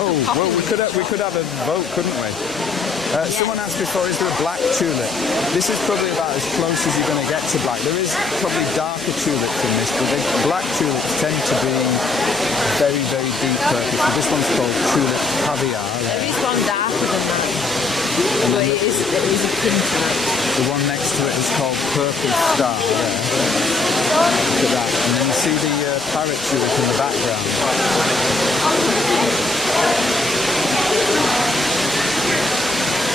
Oh, well, we could have a vote, couldn't we? Someone asked before, is there a black tulip? This is probably about as close as you're going to get to black. There is probably darker tulips in this, but the black tulips tend to be very, very deep purple. So this one's called tulip caviar. There is one darker than that. But it is a tint to it. The one next to it is called Purple Star. There. Look at that. And then you see the parrot tulip in the background.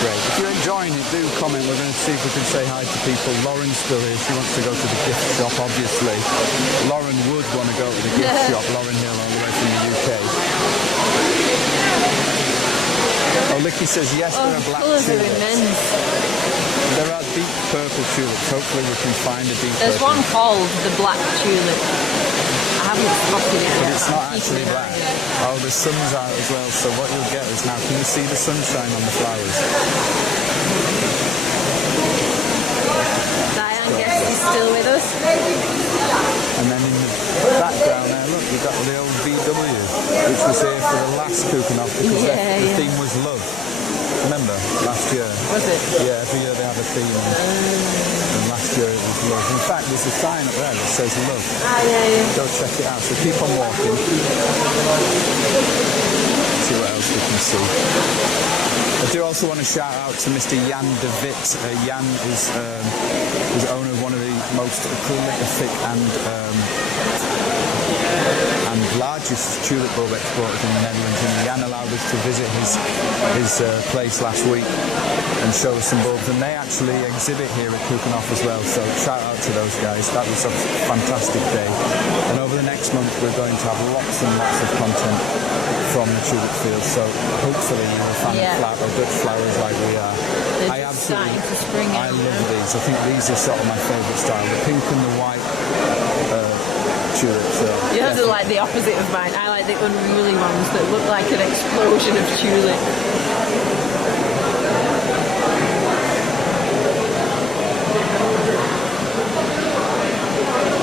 Great. If you're enjoying it, do comment. We're going to see if we can say hi to people. Lauren's still here. She wants to go to the gift shop, obviously. Lauren would want to go to the gift shop. Lauren Hill, all the way from the UK. Oh, Licky says, yes, there are black tulips. There are deep purple tulips. Hopefully we can find a deep There's purple. one called the black tulip. I haven't spotted it yet. But it's not actually black. Oh, the sun's out as well, so what you'll get is now, can you see the sunshine on the flowers? Diane Guest is still with us. And then in the background there, look, you've got the old VW, which was here for the last Keukenhof because the theme was love. Remember, last year? Was it? Yeah, every year they have a theme. And last year it was love. In fact, there's a sign up there that says love. Go check it out. So keep on walking. See what else we can see. I do also want to shout out to Mr. Jan de Wit. Jan is owner of one of the most prolific and largest tulip bulb exporters in the Netherlands, and Jan allowed us to visit his place last week and show us some bulbs, and they actually exhibit here at Keukenhof as well, so shout out to those guys. That was a fantastic day, and over the next month we're going to have lots and lots of content from the tulip field, so hopefully you're a fan of Dutch flowers like we are. I love these. I think these are sort of my favourite style, the pink and the white tulips. Yours are like the opposite of mine. I like the unruly ones that look like an explosion of tulip.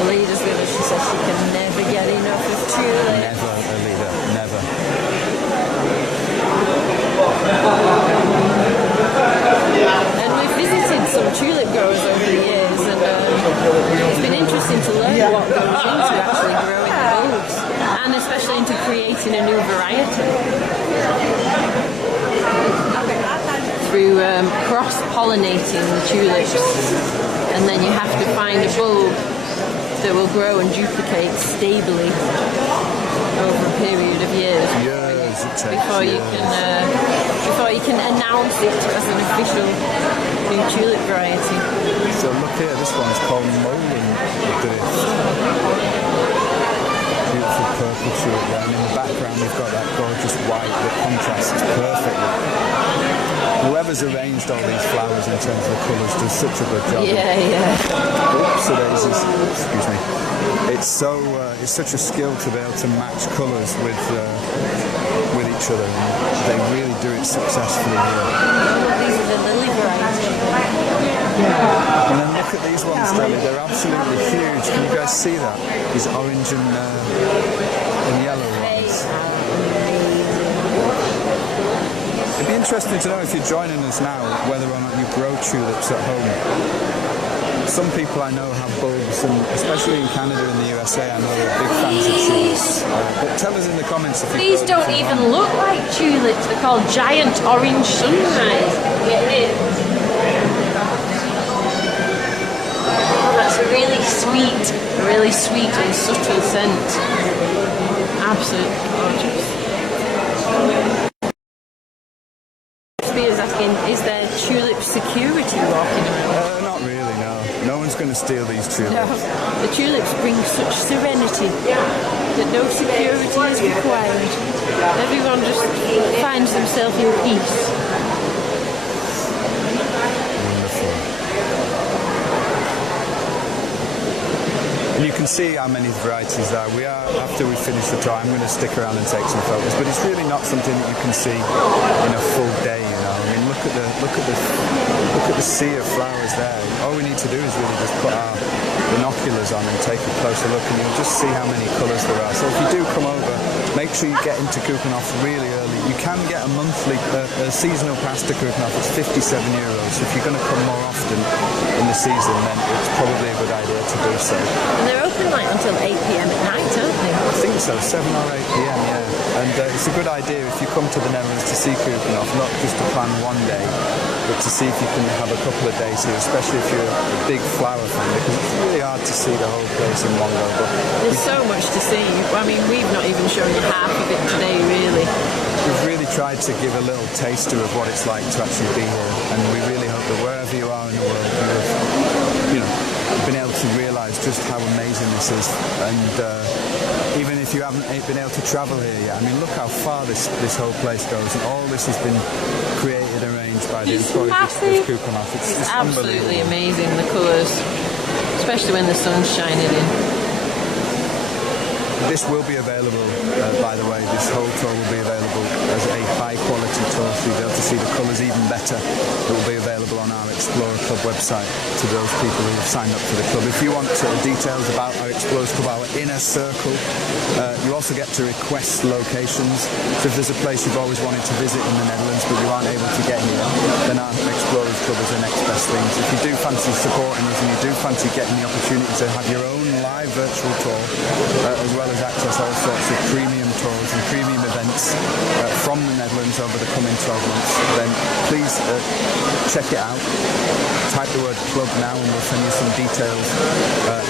Alida's with us. She says she can never get enough of tulip. Never, Alida, never. And we've visited some tulip growers over the years, and it's been interesting to learn what goes into actually growing the bulbs, and especially into creating a new variety. Through cross-pollinating the tulips, and then you have to find a bulb that will grow and duplicate stably over a period of years. years it takes. before you can announce it as an official new tulip variety. So look here, this one's called Molen Drift. Beautiful purple tulip there, and in the background we've got that gorgeous white that contrasts perfectly. Whoever's arranged all these flowers in terms of the colours does such a good job. Oops, daisies. Excuse me. It's such a skill to be able to match colours with each other, and they really do it successfully here. These are the lily variety. And then look at these ones, Dolly. They're absolutely huge. Can you guys see that? These orange and yellow ones. It'd be interesting to know if you're joining us now whether or not you grow tulips at home. Some people I know have bulbs, and especially in Canada and the USA, I know they're big fans of tulips. But tell us in the comments if you These don't even look like tulips. They're called giant orange sunrise. Oh, that's a really sweet and subtle scent. Absolutely gorgeous. Spears asking, is there tulip security walking around? Not really, no. No one's going to steal these tulips. No, the tulips bring such serenity that no security is required. Everyone just finds themselves in peace. Wonderful. And you can see how many varieties there are. We are, after we finish the tour, I'm going to stick around and take some photos, but it's really not something that you can see in a full day, you know. I mean, look at the sea of flowers there. All we need to do is really just put our binoculars on and take a closer look, and you'll just see how many colours there are. So if you do come over, make sure you get into Keukenhof really early. You can get a monthly, a seasonal pass to Keukenhof. It's €57. So if you're going to come more often in the season, then it's probably a good idea to do so. And they're open like until 8 p.m. at night, aren't they? I think so, 7 or 8 p.m, yeah. And it's a good idea if you come to the Netherlands to see Keukenhof, not just to plan one day, but to see if you can have a couple of days here, especially if you're a big flower fan, because it's really hard to see the whole place in one go. But there's so much to see. I mean, we've not even shown you half of it today, really. We've really tried to give a little taster of what it's like to actually be here, and we really hope that wherever you are in the world, you have, been able to realise just how amazing this is. And even if you haven't been able to travel here yet, I mean, look how far this whole place goes, and all this has been created, arranged by the employees of Keukenhof. It's absolutely amazing, the colours, especially when the sun's shining in. This will be available, by the way, this whole tour will be available as a high-quality tour, so you'll be able to see the colours even better. It will be available on our Explorer Club website to those people who have signed up for the club. If you want details about our Explorers Club, our inner circle, you also get to request locations. So if there's a place you've always wanted to visit in the Netherlands but you aren't able to get here, then our Explorers Club is the next best thing. So if you do fancy supporting us and you do fancy getting the opportunity to have your own live virtual tour, as well as access all sorts of premium tours and premium events from the Netherlands over the coming 12 months, then please check it out. Type the word club now and we'll send you some details,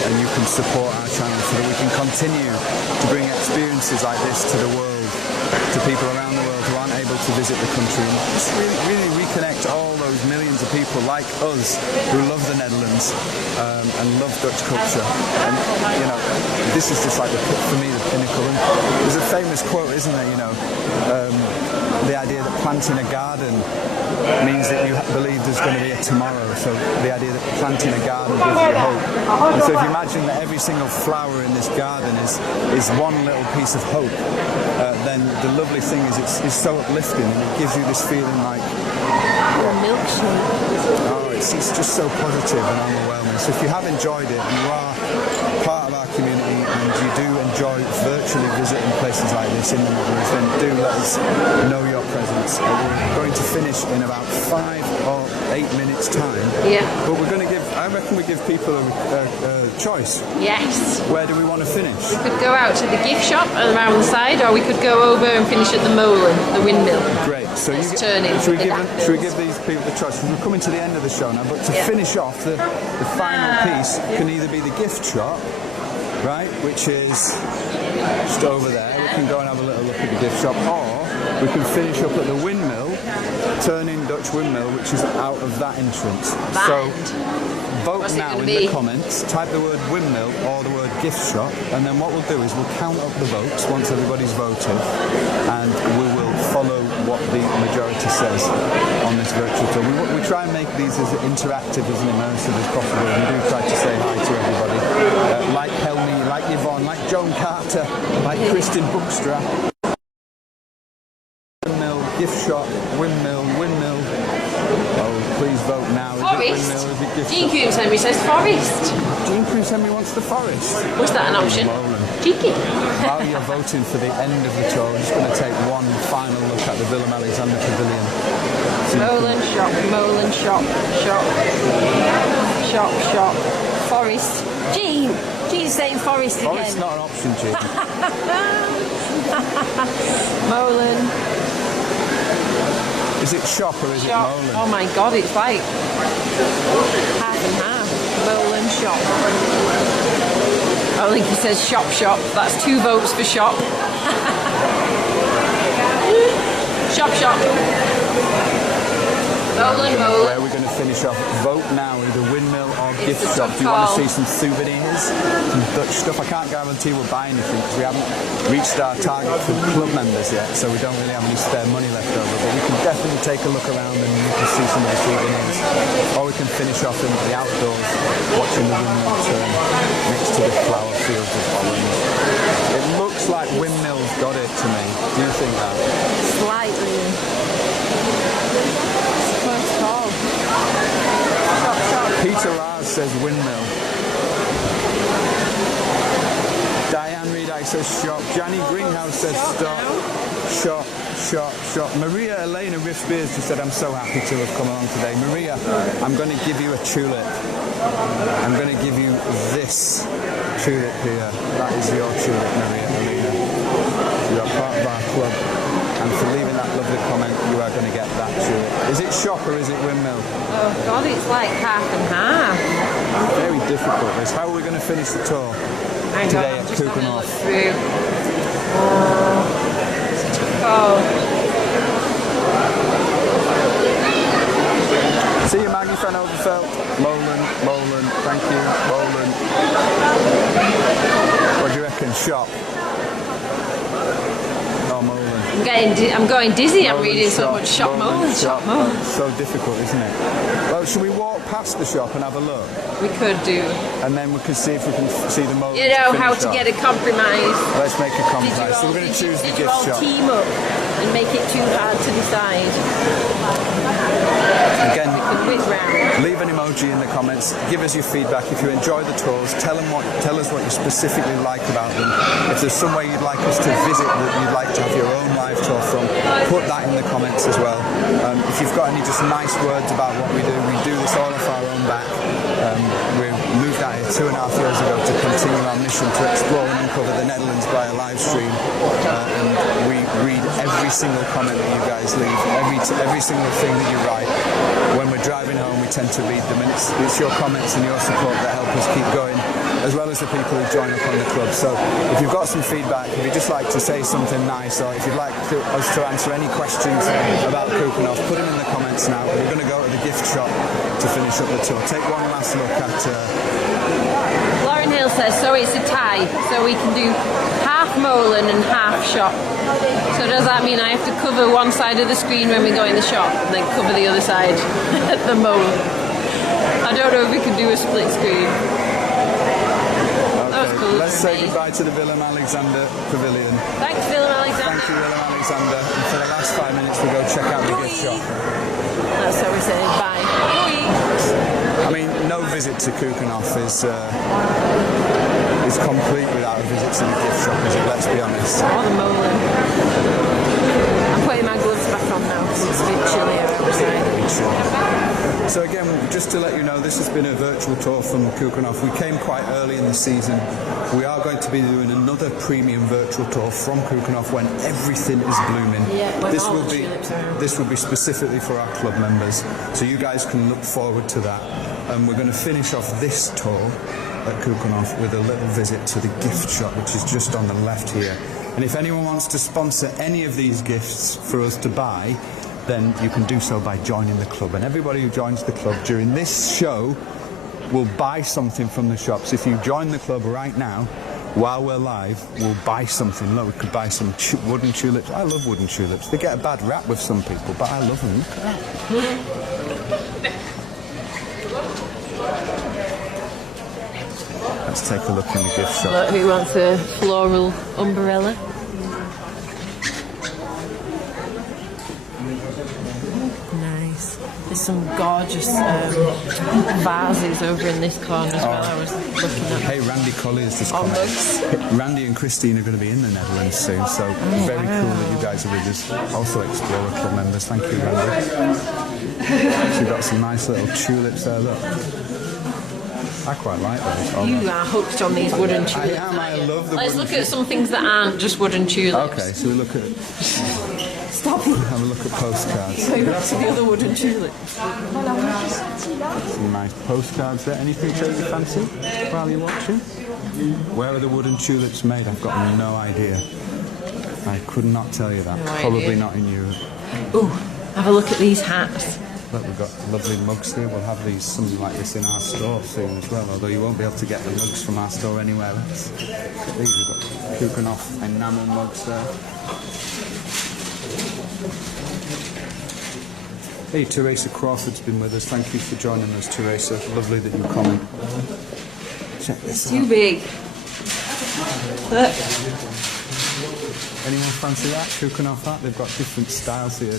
and you can support our channel so that we can continue to bring experiences like this to the world, to people around the world who aren't able to visit the country, and just really reconnect all those millions of people like us who love the Netherlands and love Dutch culture. And you know, this is just like for me the pinnacle. And there's a famous quote, isn't there? You know, the idea that planting a garden means that you believe there's going to be a tomorrow. So the idea that planting a garden gives you hope. And so if you imagine that every single flower in this garden is one little piece of hope, then the lovely thing is it's so uplifting, and it gives you this feeling like it's just so positive and overwhelming. So if you have enjoyed it and you are part of our community and you do enjoy virtually visiting places like this in the Netherlands, then do let us know your presence. We're going to finish in about 5 or 8 minutes time. Yeah. But we're going to I reckon we give people a choice. Yes. Where do we want to finish? We could go out to the gift shop around the side, or we could go over and finish at the Molen, the windmill. Great. So should we give these people the choice? We're coming to the end of the show now, but to finish off, the final piece can either be the gift shop, right, which is just over there. We can go and have a little look at the gift shop, or we can finish up at the windmill, turning Dutch windmill, which is out of that entrance. So vote What's now in the comments, type the word windmill or the word gift shop, and then what we'll do is we'll count up the votes once everybody's voted, and we will follow what the majority says on this virtual tour. We try and make these as interactive, as immersive as possible. We do try to say hi to everybody, like Helmy, like Yvonne, like Joan Carter, like Kristen Bookstrap. Windmill, gift shop, windmill. Oh, please vote now. Forest? Is it windmill? Is it gift Jean shop? Coombs Henry says forest. Jean Cruise Henry wants the forest. Was that an option? Molan. Cheeky. While you're voting for the end of the tour, I'm just going to take one final look at the Willem-Alexander pavilion. Molan shop. Forest. Jean's saying forest again. Forest's not an option, Jean. Molan. Is it shop or is Shop. it Molan? Oh my god, it's like half and half. Molan shop. I think he says shop. That's 2 votes for shop. Shop. Molan. Where are we going to finish off? Vote now, either windmill or gift the shop. tough Do you want call. to see some souvenirs, some Dutch stuff? I can't guarantee we'll buy anything because we haven't reached our target for club members yet, so we don't really have any spare money left over. But we can definitely take a look around and you can see some of the souvenirs. Or we can finish off in the outdoors, watching the windmill turn next to the flower fields of Holland. It looks like windmills got it to me. Do you think that? Slightly. First call. Shop. Peter Raz says windmill. Diane Reedike says shop. Janny Greenhouse says stop. Shop. Maria Elena Riff Spears just said, I'm so happy to have come along today. Maria, I'm going to give you a tulip. I'm going to give you this tulip here. That is your tulip, Maria Elena. You are part of our club. And for leaving that lovely comment, you are going to get that tulip. Is it shop or is it windmill? Oh god, it's like half and half. Very difficult this. How are we going to finish the tour today at Keukenhof? See you, Maggie van Overveld. Molan, thank you, Molan. What do you reckon? Shop? Oh, Molan. I'm going dizzy. I'm Molan reading so shop, much shop Molan. So difficult, isn't it? Well, should we walk past the shop and have a look? We could do. And then we can see if we can see the Molan. You know how to get a compromise. Let's make a compromise. So we're going to choose the gift shop. Team up and make it too hard to decide. Again, Whip round. leave an emoji in the comments. Give us your feedback. If you enjoy the tours, tell us what you specifically like about them. If there's somewhere you'd like us to visit that you'd like to have your own live tour from, put that in the comments as well. If you've got any just nice words about what we do this all off our own back. We moved out here 2.5 years ago to continue our mission to explore and uncover the Netherlands by a live stream. And we read every single comment that you guys leave, every single thing that you write. When we're driving home, we tend to read them, and it's your comments and your support that help us keep going, as well as the people who join up on the club. So if you've got some feedback, if you'd just like to say something nice, or if you'd like us to answer any questions about Keukenhof, put them in the comments now. We're going to go to the gift shop to finish up the tour. Take one last look at... Lauren Hill says, so it's a tie, so we can do half Molan and half shop. So does that mean I have to cover one side of the screen when we go in the shop and then cover the other side at the Molan? I don't know if we can do a split screen. That was cool. Let's say goodbye to the Willem-Alexander pavilion. Thanks, Willem-Alexander. Thank you, Willem-Alexander. And for the last 5 minutes, we go check out the gift shop. That's how we say bye. I mean, no visit to Keukenhof is complete without a visit to the gift shop, is it? Let's be honest. Or the Molan. I'm putting my gloves back on now because it's a bit chillier outside. So again, just to let you know, this has been a virtual tour from Keukenhof. We came quite early in the season. We are going to be doing another premium virtual tour from Keukenhof when everything is blooming. Yeah, when this all will the be tulips are. this will be specifically for our club members, so you guys can look forward to that. And we're going to finish off this tour at Keukenhof with a little visit to the gift shop, which is just on the left here. And if anyone wants to sponsor any of these gifts for us to buy, then you can do so by joining the club. And everybody who joins the club during this show will buy something from the shops. If you join the club right now, while we're live, we'll buy something. Look, we could buy some wooden tulips. I love wooden tulips. They get a bad rap with some people, but I love them. Look at that. Let's take a look in the gift shop. Look, who wants a floral umbrella? Nice. There's some gorgeous vases over in this corner as well. I was looking at. Hey, Randy Collier's just come in. Randy and Christine are going to be in the Netherlands soon, so very cool that you guys are with us. Also Explorer Club members. Thank you, Randy. So we've got some nice little tulips there, look. I quite like those. You are hooked on these wooden tulips. I am. I love the Let's wooden look at some things that aren't just wooden tulips. Okay, so we look at... Stop it. Have a look at postcards. So you're to the other wooden tulips. Some nice postcards there. Anything you fancy while you're watching? Where are the wooden tulips made? I've got no idea. I could not tell you that. No Probably idea. not in Europe. Ooh, have a look at these hats. Look, we've got lovely mugs here. We'll have these, something like this in our store soon as well, although you won't be able to get the mugs from our store anywhere else. Look at these, we've got Keukenhof enamel mugs there. Hey, Teresa Crawford's been with us. Thank you for joining us, Teresa. Lovely that you comment. Check this out. Too big. Look. Anyone fancy that? Keukenhof hat? They've got different styles here.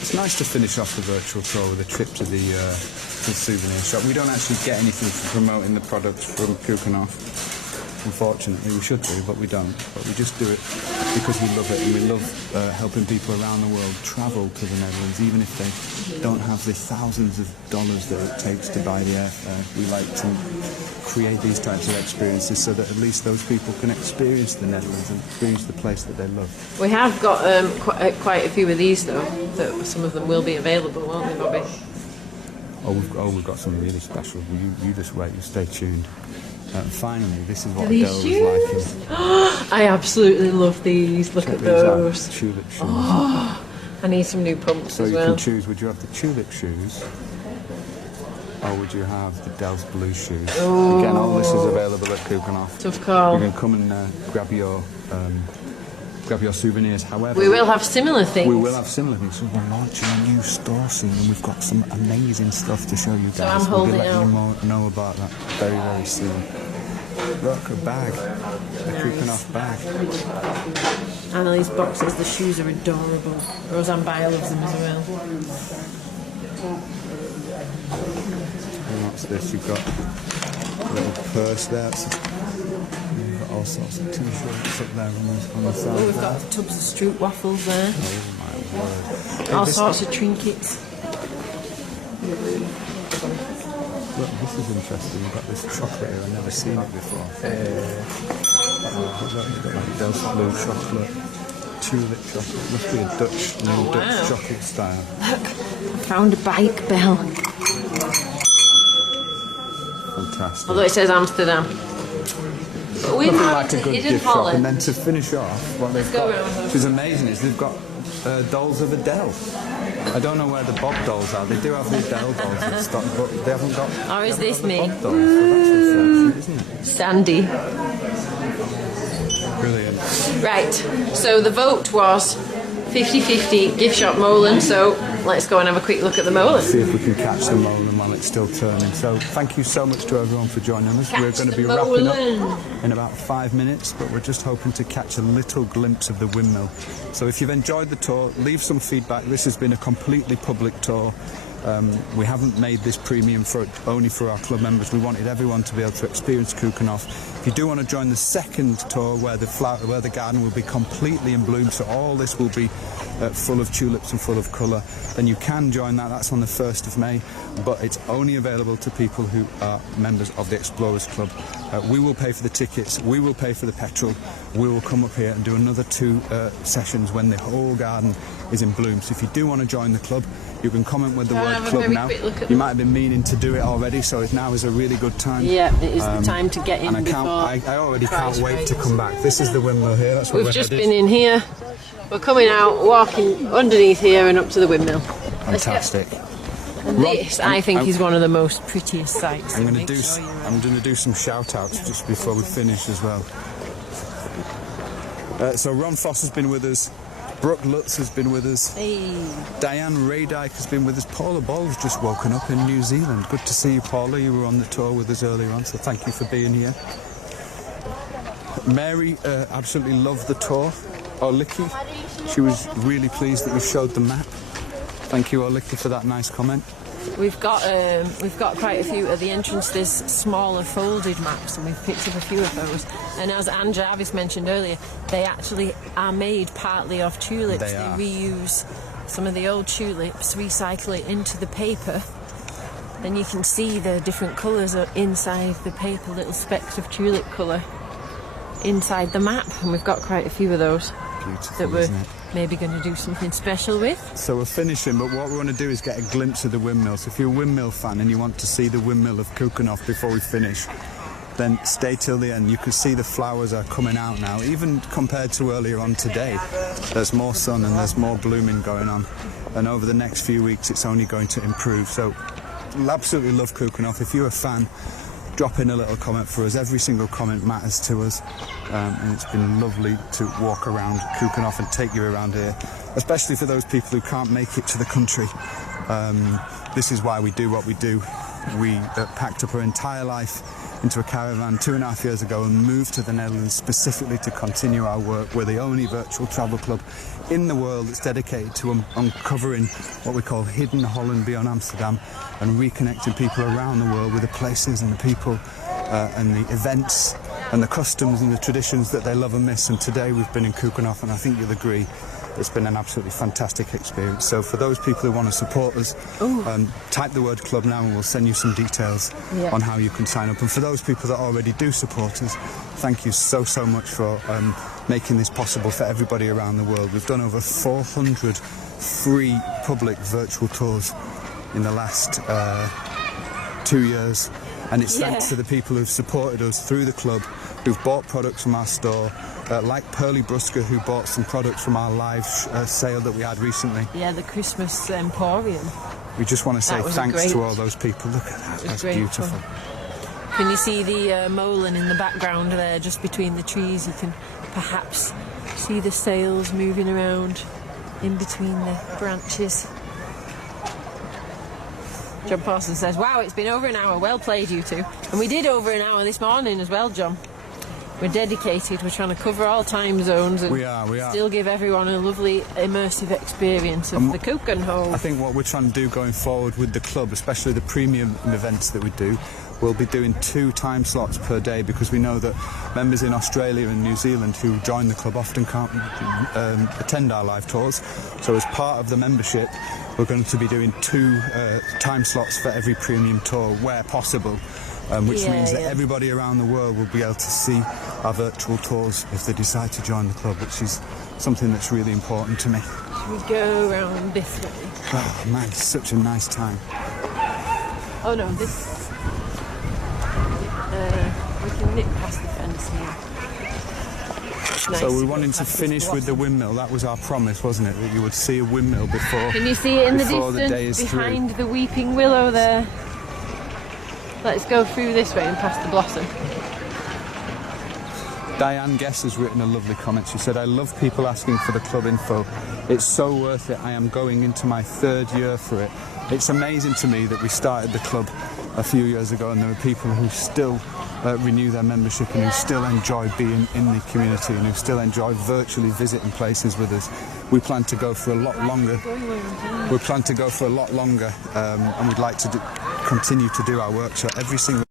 It's nice to finish off the virtual tour with a trip to the souvenir shop. We don't actually get anything for promoting the products from Keukenhof. Unfortunately, we should do, but we don't. But we just do it because we love it, and we love helping people around the world travel to the Netherlands, even if they don't have the thousands of dollars that it takes to buy the airfare. We like to create these types of experiences so that at least those people can experience the Netherlands and experience the place that they love. We have got quite a few of these though. That some of them will be available, won't they, Bobby? We've got some really special. You just wait. You stay tuned. Finally, this is what These Adele was shoes? liking. I absolutely love these. Look at those. Tulip shoes. Oh, I need some new pumps So as you well. can choose. Would you have the tulip shoes, or would you have the Del's blue shoes? Oh. Again, all this is available at Keukenhof. Tough call. You can come and grab your souvenirs. However, We will have similar things. We will have similar things. So we're launching a new store soon, and we've got some amazing stuff to show you guys. So I'm we'll holding be letting out. you know about that very, very soon. Look, a bag. A Keukenhof bag. Annalise boxes, the shoes are adorable. Roseanne Byle loves them as well. And what's this? You've got a little purse there. You've got all sorts of t-shirts up there on the side. Oh, we've got tubs of Stroop waffles there. Oh my word. Hey, All this- sorts of trinkets. Look, this is interesting. You've got this chocolate here. I've never seen it before. Look, you've got like Del's blue chocolate, tulip chocolate. Must be a new Dutch chocolate style. Look, I found a bike bell. Fantastic. Although it says Amsterdam. But we've Nothing had like a good Hidden gift shop. And Holland. then to finish off, what they've go got, around. which is amazing, is they've got dolls of Adele. I don't know where the Bob dolls are. They do have the Adele dolls in stock, but they haven't got. Or is they this haven't me? got the Bob dolls. Well, that's unfortunate, isn't it? Sandy. Brilliant. Right, so the vote was 50-50 gift shop Molen, so let's go and have a quick look at the Molen. See if we can catch the Molen while it's still turning. So thank you so much to everyone for joining us. We're going to be wrapping up in about 5 minutes, but we're just hoping to catch a little glimpse of the windmill. So if you've enjoyed the tour, leave some feedback. This has been a completely public tour. We haven't made this premium only for our club members. We wanted everyone to be able to experience Keukenhof. If you do want to join the second tour, where the garden will be completely in bloom, so all this will be full of tulips and full of colour, then you can join that. That's on the 1st of May, but it's only available to people who are members of the Explorers Club. We will pay for the tickets, we will pay for the petrol, we will come up here and do another 2 sessions when the whole garden is in bloom. So if you do want to join the club, you can comment with the Can I word have a club very now. quick look at You them? might have been meaning to do it already, so now is a really good time. Yeah, it is the time to get in And before. I already can't price wait to rises. come back. This is the windmill here. That's where We've we're just headed. been in here. We're coming out, walking underneath here and up to the windmill. Fantastic. And this, I think, is one of the most prettiest sights. I'm so going make to do. sure you're I'm going to do some shout outs just before we finish as well. So Ron Foss has been with us. Brooke Lutz has been with us. Hey. Diane Raydyke has been with us. Paula Ball's just woken up in New Zealand. Good to see you, Paula. You were on the tour with us earlier on, so thank you for being here. Mary absolutely loved the tour. Olicky, she was really pleased that you showed the map. Thank you, Olicky, for that nice comment. We've got quite a few at the entrance. There's smaller folded maps, and we've picked up a few of those. And as Anne Jarvis mentioned earlier, they actually are made partly of tulips. They are. Reuse some of the old tulips, recycle it into the paper. Then you can see the different colours are inside the paper, little specks of tulip colour inside the map. And we've got quite a few of those Beautiful, that we're isn't it? maybe going to do something special with. So we're finishing, but what we want to do is get a glimpse of the windmill. So if you're a windmill fan and you want to see the windmill of Keukenhof before we finish, then stay till the end. You can see the flowers are coming out now. Even compared to earlier on today, there's more sun and there's more blooming going on. And over the next few weeks, it's only going to improve. So I absolutely love Keukenhof. If you're a fan, drop in a little comment for us. Every single comment matters to us, and it's been lovely to walk around Keukenhof and take you around here, especially for those people who can't make it to the country. This is why we do what we do. We packed up our entire life into a caravan 2.5 years ago and moved to the Netherlands specifically to continue our work. We're the only virtual travel club in the world that's dedicated to uncovering what we call hidden Holland beyond Amsterdam and reconnecting people around the world with the places and the people and the events and the customs and the traditions that they love and miss. And today we've been in Keukenhof, and I think you'll agree it's been an absolutely fantastic experience. So for those people who want to support us, type the word club now and we'll send you some details on how you can sign up. And for those people that already do support us, thank you so much for making this possible for everybody around the world. We've done over 400 free public virtual tours in the last 2 years, and it's thanks to the people who've supported us through the club, who've bought products from our store, like Pearlie Brusker, who bought some products from our live sale that we had recently. Yeah, the Christmas Emporium. We just want to say thanks great- to all those people. Look at that, that's great beautiful. fun. Can you see the Molen in the background there, just between the trees? You can perhaps see the sails moving around in between the branches. John Parsons says, wow, it's been over an hour. Well played, you two. And we did over an hour this morning as well, John. We're dedicated. We're trying to cover all time zones and We are. still give everyone a lovely immersive experience of the Keukenhof. I think what we're trying to do going forward with the club, especially the premium events that we do, we'll be doing 2 time slots per day, because we know that members in Australia and New Zealand who join the club often can't attend our live tours. So as part of the membership, we're going to be doing 2 time slots for every premium tour where possible, which means that everybody around the world will be able to see our virtual tours if they decide to join the club, which is something that's really important to me. Should we go around this way? Oh man, it's such a nice time. Oh no, this... we can nip past the fence here. Nice So to we go wanted to past this finish with the blossom. windmill. That was our promise, wasn't it? That you would see a windmill before. Can you see it in the before the day distance is through. behind the weeping willow there? Let's go through this way and past the blossom. Diane Guess has written a lovely comment. She said, I love people asking for the club info. It's so worth it. I am going into my 3rd year for it. It's amazing to me that we started the club a few years ago and there are people who still renew their membership and who still enjoy being in the community and who still enjoy virtually visiting places with us. We plan to go for a lot longer. We plan to go for a lot longer, and we'd like to continue to do our work. So every single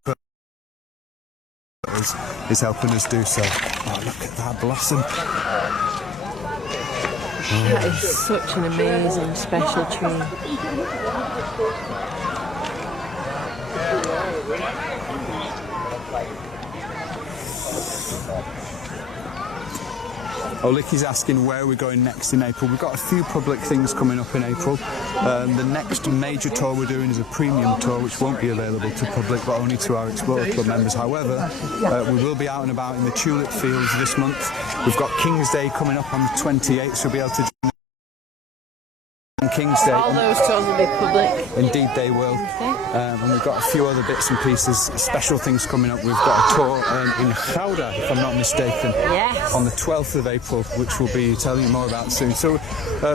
person is helping us do so. Oh, look at that blossom. That is such an amazing, special tree. Olicky's asking where we're going next in April. We've got a few public things coming up in April. The next major tour we're doing is a premium tour, which won't be available to public, but only to our Explorer Club members. However, we will be out and about in the tulip fields this month. We've got King's Day coming up on the 28th, so you'll be able to join on King's Day. All those tours will be public. Indeed they will. And we've got a few other bits and pieces, special things coming up. We've got a tour in Gouda, if I'm not mistaken, Yes. on the 12th of April, which we'll be telling you more about soon. So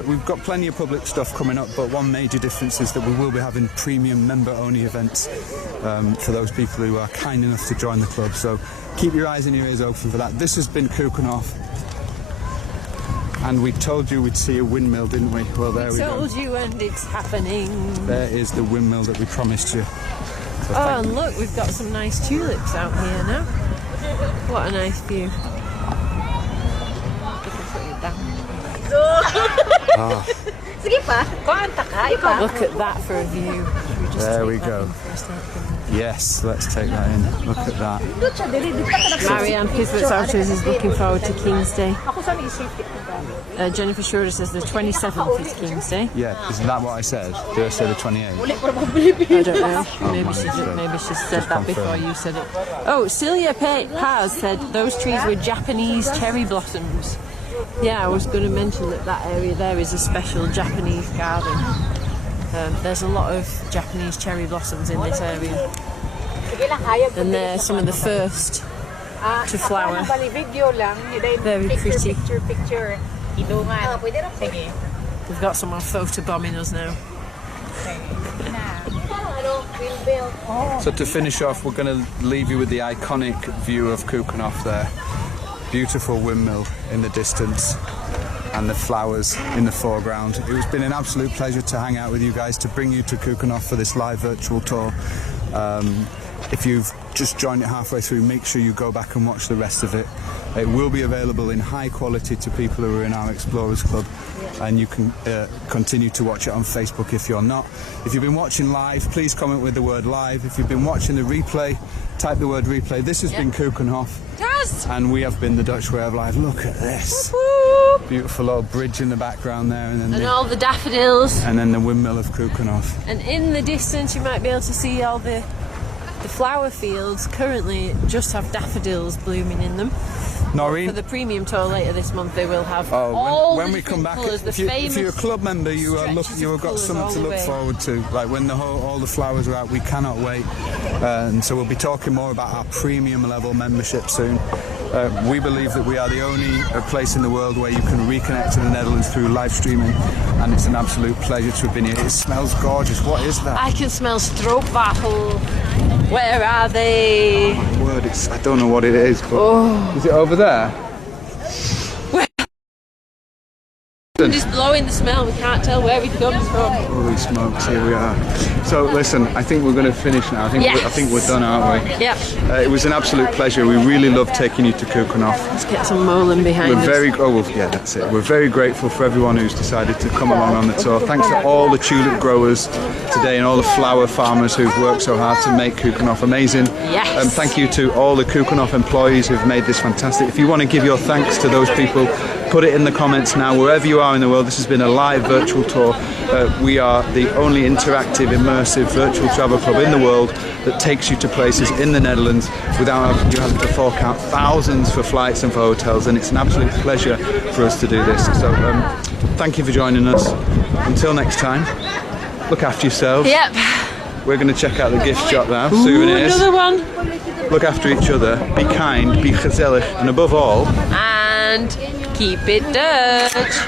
we've got plenty of public stuff coming up, but one major difference is that we will be having premium member-only events for those people who are kind enough to join the club. So keep your eyes and your ears open for that. This has been Keukenhof. And we told you we'd see a windmill, didn't we? Well, there we go. Told you, and it's happening. There is the windmill that we promised you. So Oh, and look, we've got some nice tulips out here now. What a nice view. Look at that for a view. There we go. Yes, let's take that in. Look at that. Marianne Kiswitz is looking forward to King's Day. Jennifer Schroeder says the 27th is King's Day. Yeah, isn't that what I said? Did I say the 28th? I don't know. Maybe she said that before you said it. Oh, Celia Paz said those trees were Japanese cherry blossoms. Yeah, I was going to mention that area there is a special Japanese garden. There's a lot of Japanese cherry blossoms in this area. And they're some of the first to flower. Very pretty. We've got someone photobombing us now. So to finish off, we're going to leave you with the iconic view of Keukenhof there. Beautiful windmill in the distance and the flowers in the foreground. It has been an absolute pleasure to hang out with you guys, to bring you to Keukenhof for this live virtual tour. If you've just joined it halfway through, make sure you go back and watch the rest of it. It will be available in high quality to people who are in our Explorers Club, and you can continue to watch it on Facebook if you're not. If you've been watching live, please comment with the word live. If you've been watching the replay, type the word replay. This has been Keukenhof, and we have been the Dutch Way of Life. Look at this. Beautiful old bridge in the background there, and then all the daffodils. And then the windmill of Keukenhof. And in the distance you might be able to see all the flower fields currently just have daffodils blooming in them. Noreen? For the premium tour later this month, they will have when we come back, colours, if you're a club member, you have got something to look forward to. Like when all the flowers are out, we cannot wait. And so we'll be talking more about our premium level membership soon. We believe that we are the only place in the world where you can reconnect to the Netherlands through live streaming, and it's an absolute pleasure to have been here. It smells gorgeous. What is that? I can smell stroopwafel. Where are they? Oh my word, I don't know what it is, but is it over there? Just blowing the smell, we can't tell where it comes from. Holy smokes, here we are. So listen, I think we're going to finish now. I think we're done, aren't we? Yep. It was an absolute pleasure. We really loved taking you to Keukenhof. Let's get some Molen behind us. That's it. We're very grateful for everyone who's decided to come along on the tour. Thanks to all the tulip growers today and all the flower farmers who've worked so hard to make Keukenhof amazing. Yes. Thank you to all the Keukenhof employees who've made this fantastic. If you want to give your thanks to those people, put it in the comments now, wherever you are in the world. This has been a live virtual tour. We are the only interactive, immersive virtual travel club in the world that takes you to places in the Netherlands without you having to fork out thousands for flights and for hotels, and it's an absolute pleasure for us to do this. So thank you for joining us. Until next time, look after yourselves. Yep. We're going to check out the gift shop now, souvenirs. Another one. Look after each other, be kind, be gezellig, and above all... And keep it Dutch.